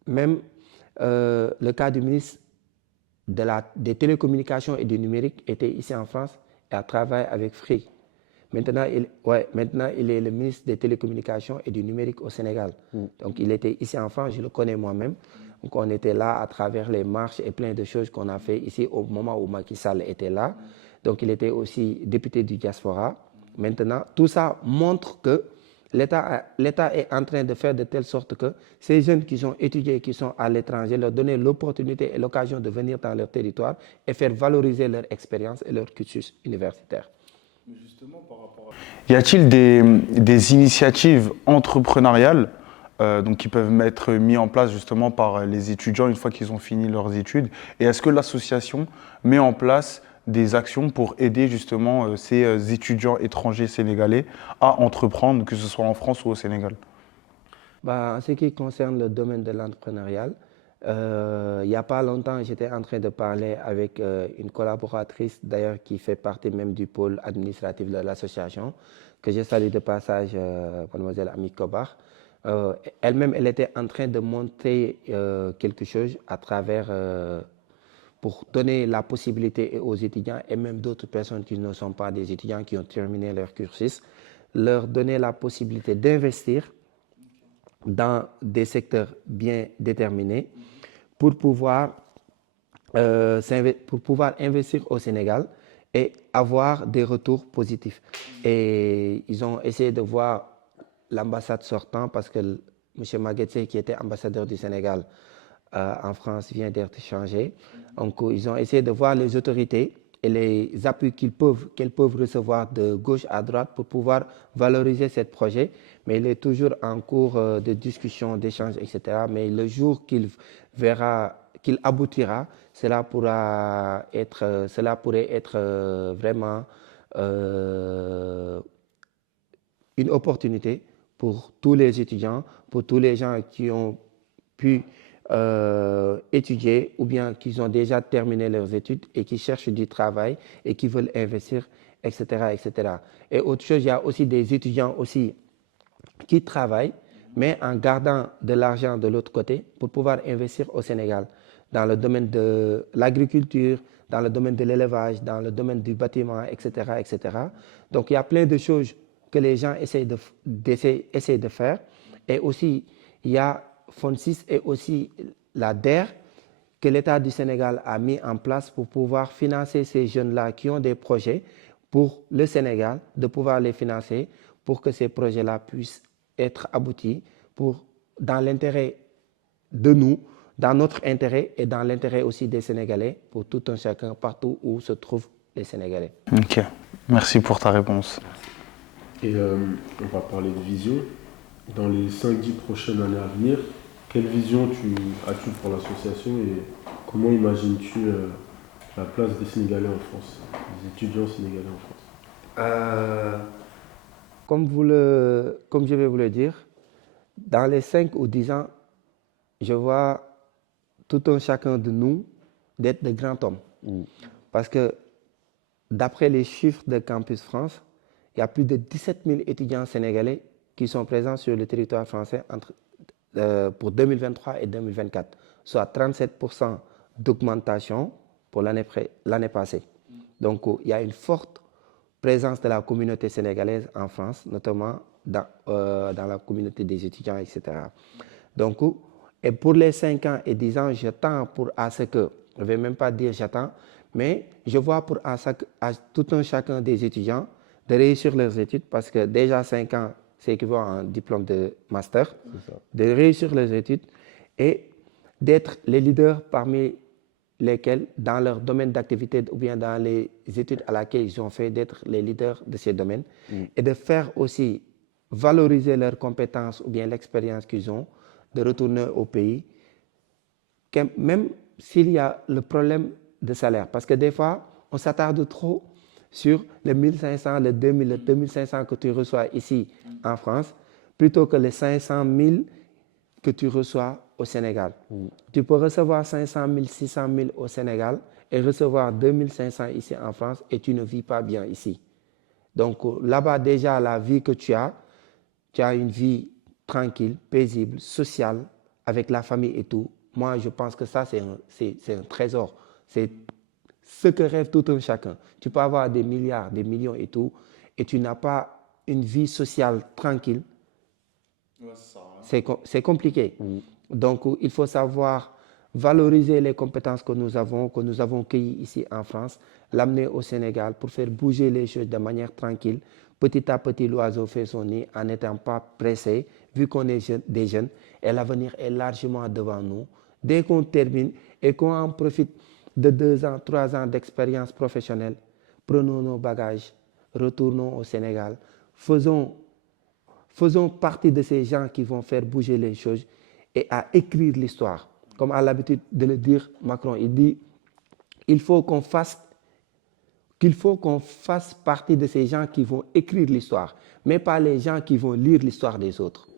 même le cas du ministre des télécommunications et du numérique était ici en France et a travaillé avec Free. Maintenant, il est le ministre des télécommunications et du numérique au Sénégal. Donc, il était ici en France, je le connais moi-même. Donc, on était là à travers les marches et plein de choses qu'on a fait ici au moment où Macky Sall était là. Donc, il était aussi député du diaspora. Maintenant, tout ça montre que l'État est en train de faire de telle sorte que ces jeunes qui sont étudiés, qui sont à l'étranger, leur donner l'opportunité et l'occasion de venir dans leur territoire et faire valoriser leur expérience et leur cursus universitaire. Justement, y a-t-il des initiatives entrepreneuriales donc qui peuvent être mises en place justement par les étudiants une fois qu'ils ont fini leurs études? Et est-ce que l'association met en place des actions pour aider justement ces étudiants étrangers sénégalais à entreprendre, que ce soit en France ou au Sénégal? En ce qui concerne le domaine de l'entrepreneuriat, il n'y a pas longtemps, j'étais en train de parler avec une collaboratrice, d'ailleurs, qui fait partie même du pôle administratif de l'association, que je salue de passage, mademoiselle Ami Kobar. Elle-même, elle était en train de monter quelque chose à travers, pour donner la possibilité aux étudiants et même d'autres personnes qui ne sont pas des étudiants, qui ont terminé leur cursus, leur donner la possibilité d'investir dans des secteurs bien déterminés pour pouvoir investir au Sénégal et avoir des retours positifs. Et ils ont essayé de voir l'ambassade sortant parce que M. Maguette, qui était ambassadeur du Sénégal en France, vient d'être changé. Donc, ils ont essayé de voir les autorités et les appuis qu'elles peuvent recevoir de gauche à droite pour pouvoir valoriser ce projet. Mais il est toujours en cours de discussion, d'échange, etc. Mais le jour qu'il aboutira, cela pourrait être vraiment une opportunité pour tous les étudiants, pour tous les gens qui ont pu étudier ou bien qui ont déjà terminé leurs études et qui cherchent du travail et qui veulent investir, etc., etc. Et autre chose, il y a aussi des étudiants aussi qui travaillent, mais en gardant de l'argent de l'autre côté pour pouvoir investir au Sénégal dans le domaine de l'agriculture, dans le domaine de l'élevage, dans le domaine du bâtiment, etc., etc. Donc, il y a plein de choses que les gens essayent de faire. Et aussi, il y a FONSIS et aussi la DER que l'État du Sénégal a mis en place pour pouvoir financer ces jeunes-là qui ont des projets pour le Sénégal, de pouvoir les financer pour que ces projets-là puissent être aboutis dans l'intérêt de nous, dans notre intérêt et dans l'intérêt aussi des Sénégalais, pour tout un chacun, partout où se trouvent les Sénégalais. Ok, merci pour ta réponse. Et on va parler de vision. Dans les 5-10 prochaines années à venir, quelle vision as-tu pour l'association et comment imagines-tu la place des Sénégalais en France, des étudiants sénégalais en France? Comme je vais vous le dire, dans les 5 ou 10 ans, je vois tout un chacun de nous d'être de grands hommes. Parce que d'après les chiffres de Campus France, il y a plus de 17 000 étudiants sénégalais qui sont présents sur le territoire français pour 2023 et 2024, soit 37% d'augmentation pour l'année passée. Donc, il y a une forte présence de la communauté sénégalaise en France, notamment dans la communauté des étudiants, etc. Donc, et pour les 5 ans et 10 ans, j'attends pour à ce que, je ne vais même pas dire j'attends, mais je vois pour à tout un chacun des étudiants de réussir leurs études, parce que déjà 5 ans, c'est équivalent à un diplôme de master, de réussir leurs études et d'être les leaders parmi lesquels, dans leur domaine d'activité ou bien dans les études à laquelle ils ont fait, d'être les leaders de ces domaines et de faire aussi valoriser leurs compétences ou bien l'expérience qu'ils ont, de retourner au pays, même s'il y a le problème de salaire. Parce que des fois, on s'attarde trop sur les 1500, les 2000, les 2500 que tu reçois ici en France, plutôt que les 500 000 que tu reçois au Sénégal. Tu peux recevoir 500 000, 600 000 au Sénégal et recevoir 2500 ici en France et tu ne vis pas bien ici. Donc là-bas, déjà, la vie que tu as une vie tranquille, paisible, sociale, avec la famille et tout. Moi, je pense que ça, c'est un trésor. C'est ce que rêve tout un chacun. Tu peux avoir des milliards, des millions et tout, et tu n'as pas une vie sociale tranquille. C'est compliqué. Donc, il faut savoir valoriser les compétences que nous avons cueillies ici en France, l'amener au Sénégal pour faire bouger les choses de manière tranquille. Petit à petit, l'oiseau fait son nid en n'étant pas pressé, vu qu'on est des jeunes, et l'avenir est largement devant nous. Dès qu'on termine et qu'on en profite de 2 ans, 3 ans d'expérience professionnelle, prenons nos bagages, retournons au Sénégal, faisons partie de ces gens qui vont faire bouger les choses et à écrire l'histoire. Comme a l'habitude de le dire Macron, il dit qu'il faut qu'on fasse partie de ces gens qui vont écrire l'histoire, mais pas les gens qui vont lire l'histoire des autres.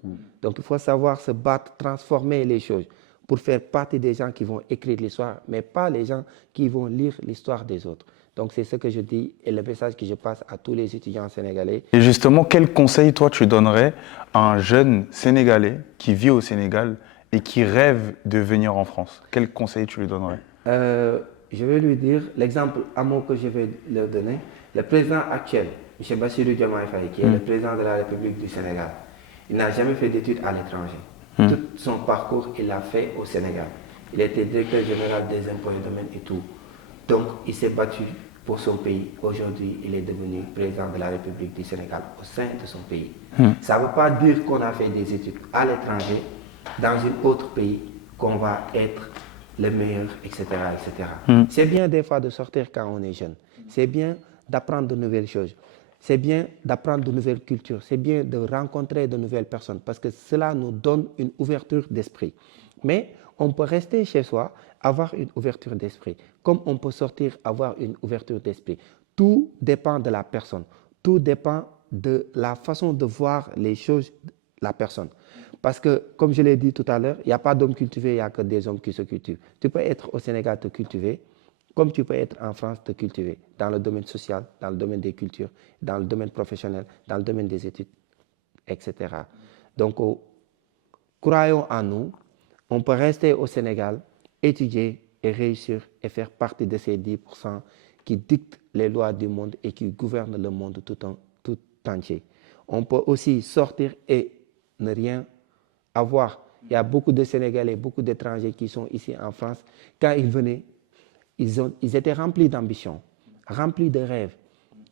Donc il faut savoir se battre, transformer les choses pour faire partie des gens qui vont écrire l'histoire, mais pas les gens qui vont lire l'histoire des autres. Donc c'est ce que je dis et le message que je passe à tous les étudiants sénégalais. Et justement, quel conseil, toi, tu donnerais à un jeune Sénégalais qui vit au Sénégal et qui rêve de venir en France? Quel conseil tu lui donnerais? Je vais lui dire l'exemple à moi que je vais leur donner. Le président actuel, M. Bassirou Diomaye Faye, qui est le président de la République du Sénégal, il n'a jamais fait d'études à l'étranger. Tout son parcours, il l'a fait au Sénégal. Il était directeur général des impôts et domaines et tout. Donc, il s'est battu pour son pays. Aujourd'hui, il est devenu président de la République du Sénégal au sein de son pays. Ça ne veut pas dire qu'on a fait des études à l'étranger, dans un autre pays, qu'on va être le meilleur, etc. etc. C'est bien des fois de sortir quand on est jeune. C'est bien d'apprendre de nouvelles choses. C'est bien d'apprendre de nouvelles cultures. C'est bien de rencontrer de nouvelles personnes parce que cela nous donne une ouverture d'esprit. Mais on peut rester chez soi, avoir une ouverture d'esprit. Comme on peut sortir, avoir une ouverture d'esprit. Tout dépend de la personne. Tout dépend de la façon de voir les choses de la personne. Parce que, comme je l'ai dit tout à l'heure, il n'y a pas d'hommes cultivés, il n'y a que des hommes qui se cultivent. Tu peux être au Sénégal te cultiver, comme tu peux être en France te cultiver, dans le domaine social, dans le domaine des cultures, dans le domaine professionnel, dans le domaine des études, etc. Donc, croyons en nous, on peut rester au Sénégal, étudier et réussir et faire partie de ces 10% qui dictent les lois du monde et qui gouvernent le monde tout entier. On peut aussi sortir et ne rien avoir. Il y a beaucoup de Sénégalais, beaucoup d'étrangers qui sont ici en France. Quand ils venaient, ils étaient remplis d'ambition, remplis de rêves.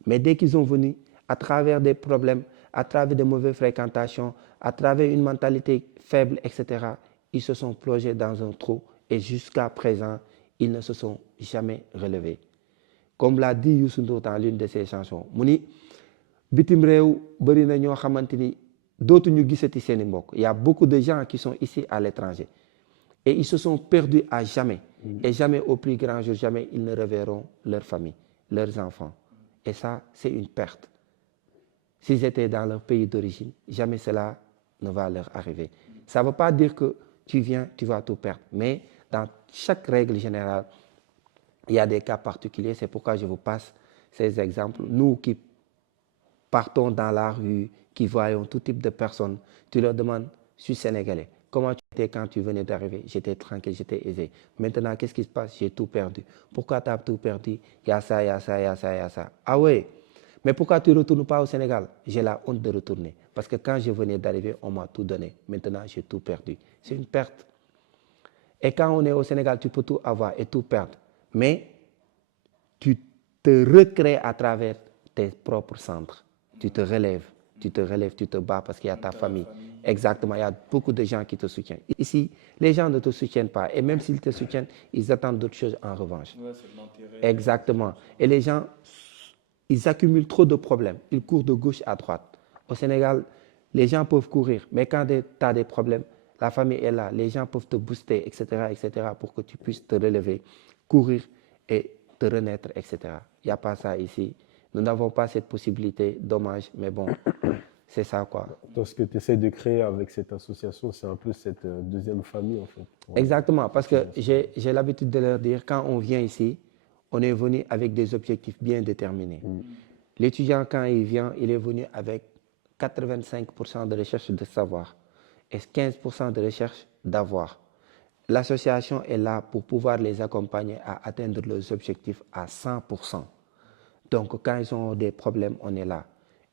Mais dès qu'ils sont venus, à travers des problèmes, à travers de mauvaises fréquentations, à travers une mentalité faible, etc., ils se sont plongés dans un trou et jusqu'à présent, ils ne se sont jamais relevés. Comme l'a dit Youssou Ndour dans l'une de ses chansons, Mouni, bitim rew bari na ñoo xamanteni dootuñu gisati seeni mbokk. Il y a beaucoup de gens qui sont ici à l'étranger et ils se sont perdus à jamais. Et jamais au plus grand jour, jamais ils ne reverront leur famille, leurs enfants. Et ça, c'est une perte. S'ils étaient dans leur pays d'origine, jamais cela ne va leur arriver. Ça ne veut pas dire que tu viens, tu vas tout perdre. Mais dans chaque règle générale, il y a des cas particuliers. C'est pourquoi je vous passe ces exemples. Nous qui partons dans la rue, qui voyons tout type de personnes, tu leur demandes, je suis sénégalais. Comment tu étais quand tu venais d'arriver? J'étais tranquille, j'étais aisé. Maintenant, qu'est-ce qui se passe? J'ai tout perdu. Pourquoi tu as tout perdu? Il y a ça, il y a ça, il y a ça, il y a ça. Ah ouais, Mais pourquoi tu ne retournes pas au Sénégal? J'ai la honte de retourner. Parce que quand je venais d'arriver, on m'a tout donné. Maintenant, j'ai tout perdu. C'est une perte. Et quand on est au Sénégal, tu peux tout avoir et tout perdre. Mais tu te recrées à travers tes propres centres. Tu te relèves, tu te bats parce qu'il y a ta famille. Exactement, il y a beaucoup de gens qui te soutiennent. Ici, les gens ne te soutiennent pas. Et même s'ils te soutiennent, ils attendent d'autres choses en revanche. Ouais, c'est de l'intérêt. Exactement. Et les gens, ils accumulent trop de problèmes. Ils courent de gauche à droite. Au Sénégal, les gens peuvent courir. Mais quand tu as des problèmes, la famille est là. Les gens peuvent te booster, etc., pour que tu puisses te relever, courir et te renaître, etc. Il n'y a pas ça ici. Nous n'avons pas cette possibilité. Dommage, mais bon, c'est ça, quoi. Donc, ce que tu essaies de créer avec cette association, c'est un peu cette deuxième famille, en fait. Exactement, parce que j'ai l'habitude de leur dire, quand on vient ici, on est venu avec des objectifs bien déterminés. L'étudiant, quand il vient, il est venu avec 85% de recherche de savoir et 15% de recherche d'avoir. L'association est là pour pouvoir les accompagner à atteindre leurs objectifs à 100%. Donc, quand ils ont des problèmes, on est là.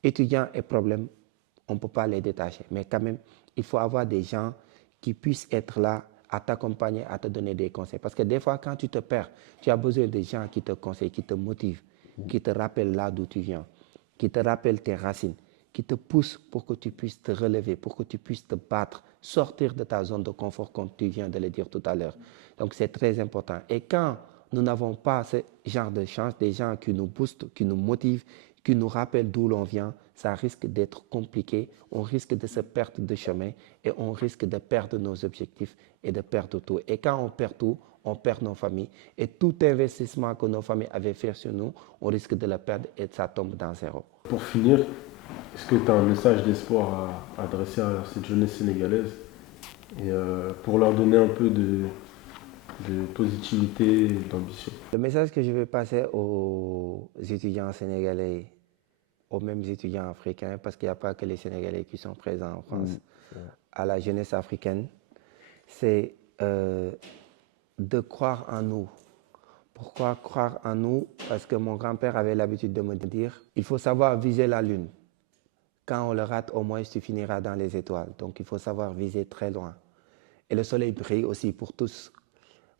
Étudiants et problèmes, on ne peut pas les détacher. Mais quand même, il faut avoir des gens qui puissent être là à t'accompagner, à te donner des conseils. Parce que des fois, quand tu te perds, tu as besoin de gens qui te conseillent, qui te motivent, qui te rappellent là d'où tu viens, qui te rappellent tes racines, qui te poussent pour que tu puisses te relever, pour que tu puisses te battre, sortir de ta zone de confort, comme tu viens de le dire tout à l'heure. Donc, c'est très important. Et quand nous n'avons pas ce genre de chance, des gens qui nous boostent, qui nous motivent, qui nous rappellent d'où l'on vient, ça risque d'être compliqué, on risque de se perdre de chemin et on risque de perdre nos objectifs et de perdre tout. Et quand on perd tout, on perd nos familles. Et tout investissement que nos familles avaient fait sur nous, on risque de le perdre et ça tombe dans zéro. Pour finir, est-ce que tu as un message d'espoir à adresser à cette jeunesse sénégalaise et pour leur donner un peu de positivité et d'ambition? Le message que je veux passer aux étudiants sénégalais, aux mêmes étudiants africains, parce qu'il n'y a pas que les Sénégalais qui sont présents en France, à la jeunesse africaine, c'est de croire en nous. Pourquoi croire en nous? Parce que mon grand-père avait l'habitude de me dire, il faut savoir viser la lune. Quand on le rate, au moins tu finiras dans les étoiles. Donc il faut savoir viser très loin. Et le soleil brille aussi pour tous.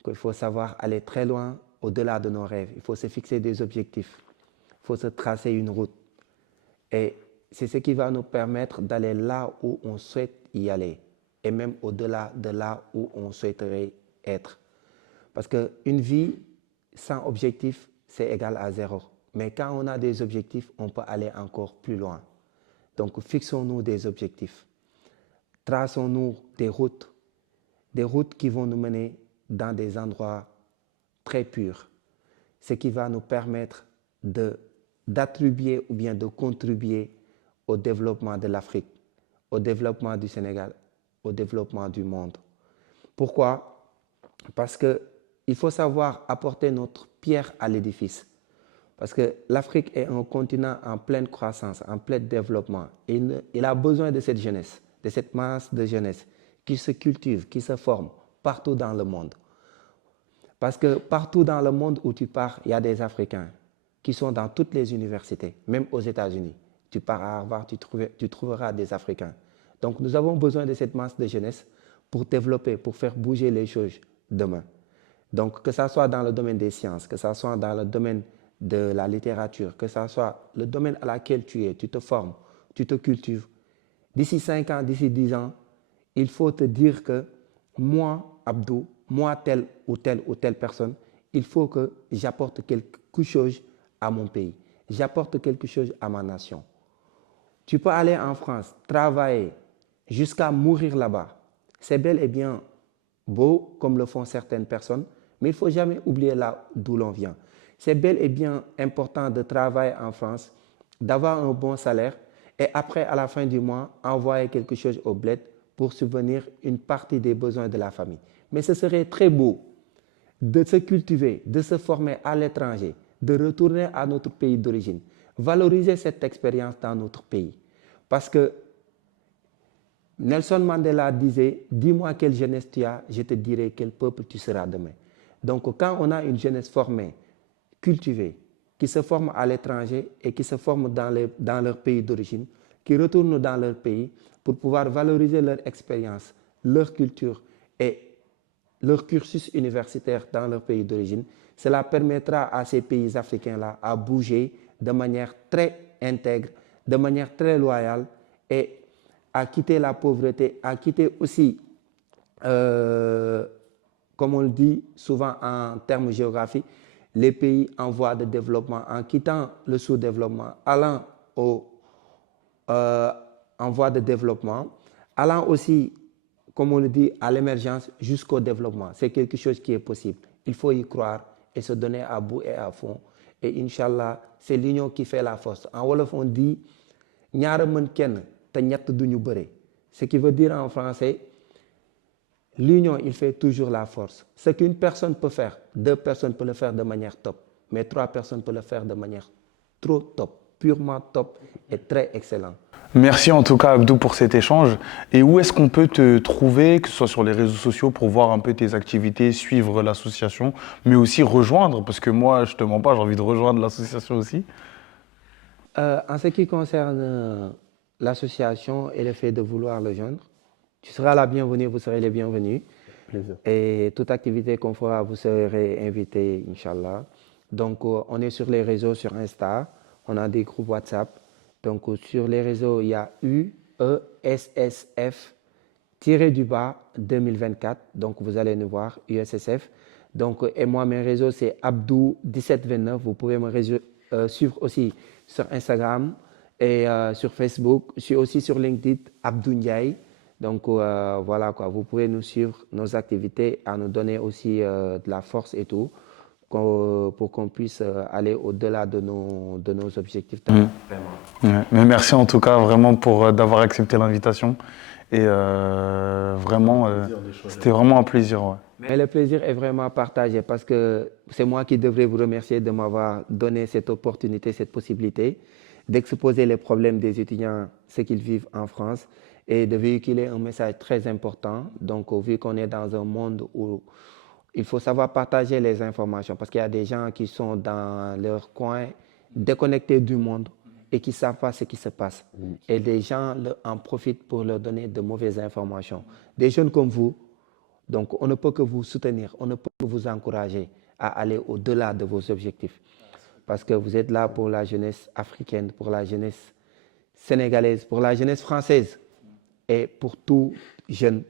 Il faut savoir aller très loin, au-delà de nos rêves. Il faut se fixer des objectifs. Il faut se tracer une route. Et c'est ce qui va nous permettre d'aller là où on souhaite y aller. Et même au-delà de là où on souhaiterait être. Parce qu'une vie sans objectif, c'est égal à zéro. Mais quand on a des objectifs, on peut aller encore plus loin. Donc fixons-nous des objectifs. Traçons-nous des routes qui vont nous mener dans des endroits très purs. Ce qui va nous permettre d'attribuer ou bien de contribuer au développement de l'Afrique, au développement du Sénégal, au développement du monde. Pourquoi? Parce qu'il faut savoir apporter notre pierre à l'édifice. Parce que l'Afrique est un continent en pleine croissance, en plein développement. Et il a besoin de cette jeunesse, de cette masse de jeunesse qui se cultive, qui se forme partout dans le monde. Parce que partout dans le monde où tu pars, il y a des Africains qui sont dans toutes les universités, même aux États-Unis. Tu pars à Harvard, tu trouveras des Africains. Donc nous avons besoin de cette masse de jeunesse pour développer, pour faire bouger les choses demain. Donc que ça soit dans le domaine des sciences, que ça soit dans le domaine de la littérature, que ça soit le domaine à laquelle tu es, tu te formes, tu te cultives. D'ici 5 ans, d'ici 10 ans, il faut te dire que moi, Abdou, moi, telle ou telle personne, il faut que j'apporte quelque chose à mon pays. J'apporte quelque chose à ma nation. Tu peux aller en France, travailler jusqu'à mourir là-bas. C'est bel et bien beau, comme le font certaines personnes, mais il ne faut jamais oublier là d'où l'on vient. C'est bel et bien important de travailler en France, d'avoir un bon salaire et après, à la fin du mois, envoyer quelque chose au bled pour subvenir une partie des besoins de la famille. Mais ce serait très beau de se cultiver, de se former à l'étranger, de retourner à notre pays d'origine, valoriser cette expérience dans notre pays. Parce que Nelson Mandela disait, dis-moi quelle jeunesse tu as, je te dirai quel peuple tu seras demain. Donc quand on a une jeunesse formée, cultivée, qui se forment à l'étranger et qui se forment dans leur pays d'origine, qui retournent dans leur pays pour pouvoir valoriser leur expérience, leur culture et leur cursus universitaire dans leur pays d'origine. Cela permettra à ces pays africains-là à bouger de manière très intègre, de manière très loyale et à quitter la pauvreté, à quitter aussi, comme on le dit souvent en termes géographiques, les pays en voie de développement, en quittant le sous-développement, allant en voie de développement, allant aussi, comme on le dit, à l'émergence jusqu'au développement. C'est quelque chose qui est possible. Il faut y croire et se donner à bout et à fond. Et Inch'Allah, c'est l'union qui fait la force. En Wolof, on dit « ñaara mën kenn te ñett duñu bëre ». Ce qui veut dire en français, l'union, il fait toujours la force. Ce qu'une personne peut faire, 2 personnes peuvent le faire de manière top, mais 3 personnes peuvent le faire de manière trop top, purement top et très excellent. Merci en tout cas Abdou pour cet échange. Et où est-ce qu'on peut te trouver, que ce soit sur les réseaux sociaux pour voir un peu tes activités, suivre l'association, mais aussi rejoindre, parce que moi je te mens pas, j'ai envie de rejoindre l'association aussi. En ce qui concerne l'association et le fait de vouloir le joindre, tu seras la bienvenue, vous serez les bienvenus. Plaisir. Et toute activité qu'on fera, vous serez invités, Inch'Allah. Donc, on est sur les réseaux, sur Insta, on a des groupes WhatsApp. Donc, sur les réseaux, il y a UESSF-du-bas 2024. Donc, vous allez nous voir, USSF. Donc, et moi, mes réseaux, c'est Abdou1729. Vous pouvez me suivre aussi sur Instagram et sur Facebook. Je suis aussi sur LinkedIn, Abdou Ndiaye. Donc, voilà quoi. Vous pouvez nous suivre, nos activités, à nous donner aussi de la force et tout, pour qu'on puisse aller au-delà de nos objectifs. Vraiment. Ouais. Mais merci en tout cas vraiment pour d'avoir accepté l'invitation. Et vraiment, c'était vraiment un plaisir. Ouais. Mais le plaisir est vraiment partagé parce que c'est moi qui devrais vous remercier de m'avoir donné cette opportunité, cette possibilité d'exposer les problèmes des étudiants, ce qu'ils vivent en France, et de véhiculer un message très important. Donc, vu qu'on est dans un monde où il faut savoir partager les informations parce qu'il y a des gens qui sont dans leur coin, déconnectés du monde et qui ne savent pas ce qui se passe. Et des gens en profitent pour leur donner de mauvaises informations. Des jeunes comme vous, donc on ne peut que vous soutenir, on ne peut que vous encourager à aller au-delà de vos objectifs. Parce que vous êtes là pour la jeunesse africaine, pour la jeunesse sénégalaise, pour la jeunesse française et pour tout jeune,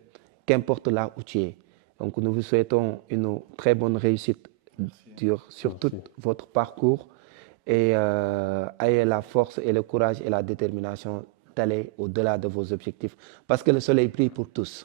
qu'importe là où tu es. Donc nous vous souhaitons une très bonne réussite sur tout votre parcours et ayez la force et le courage et la détermination d'aller au-delà de vos objectifs. Parce que le soleil brille pour tous.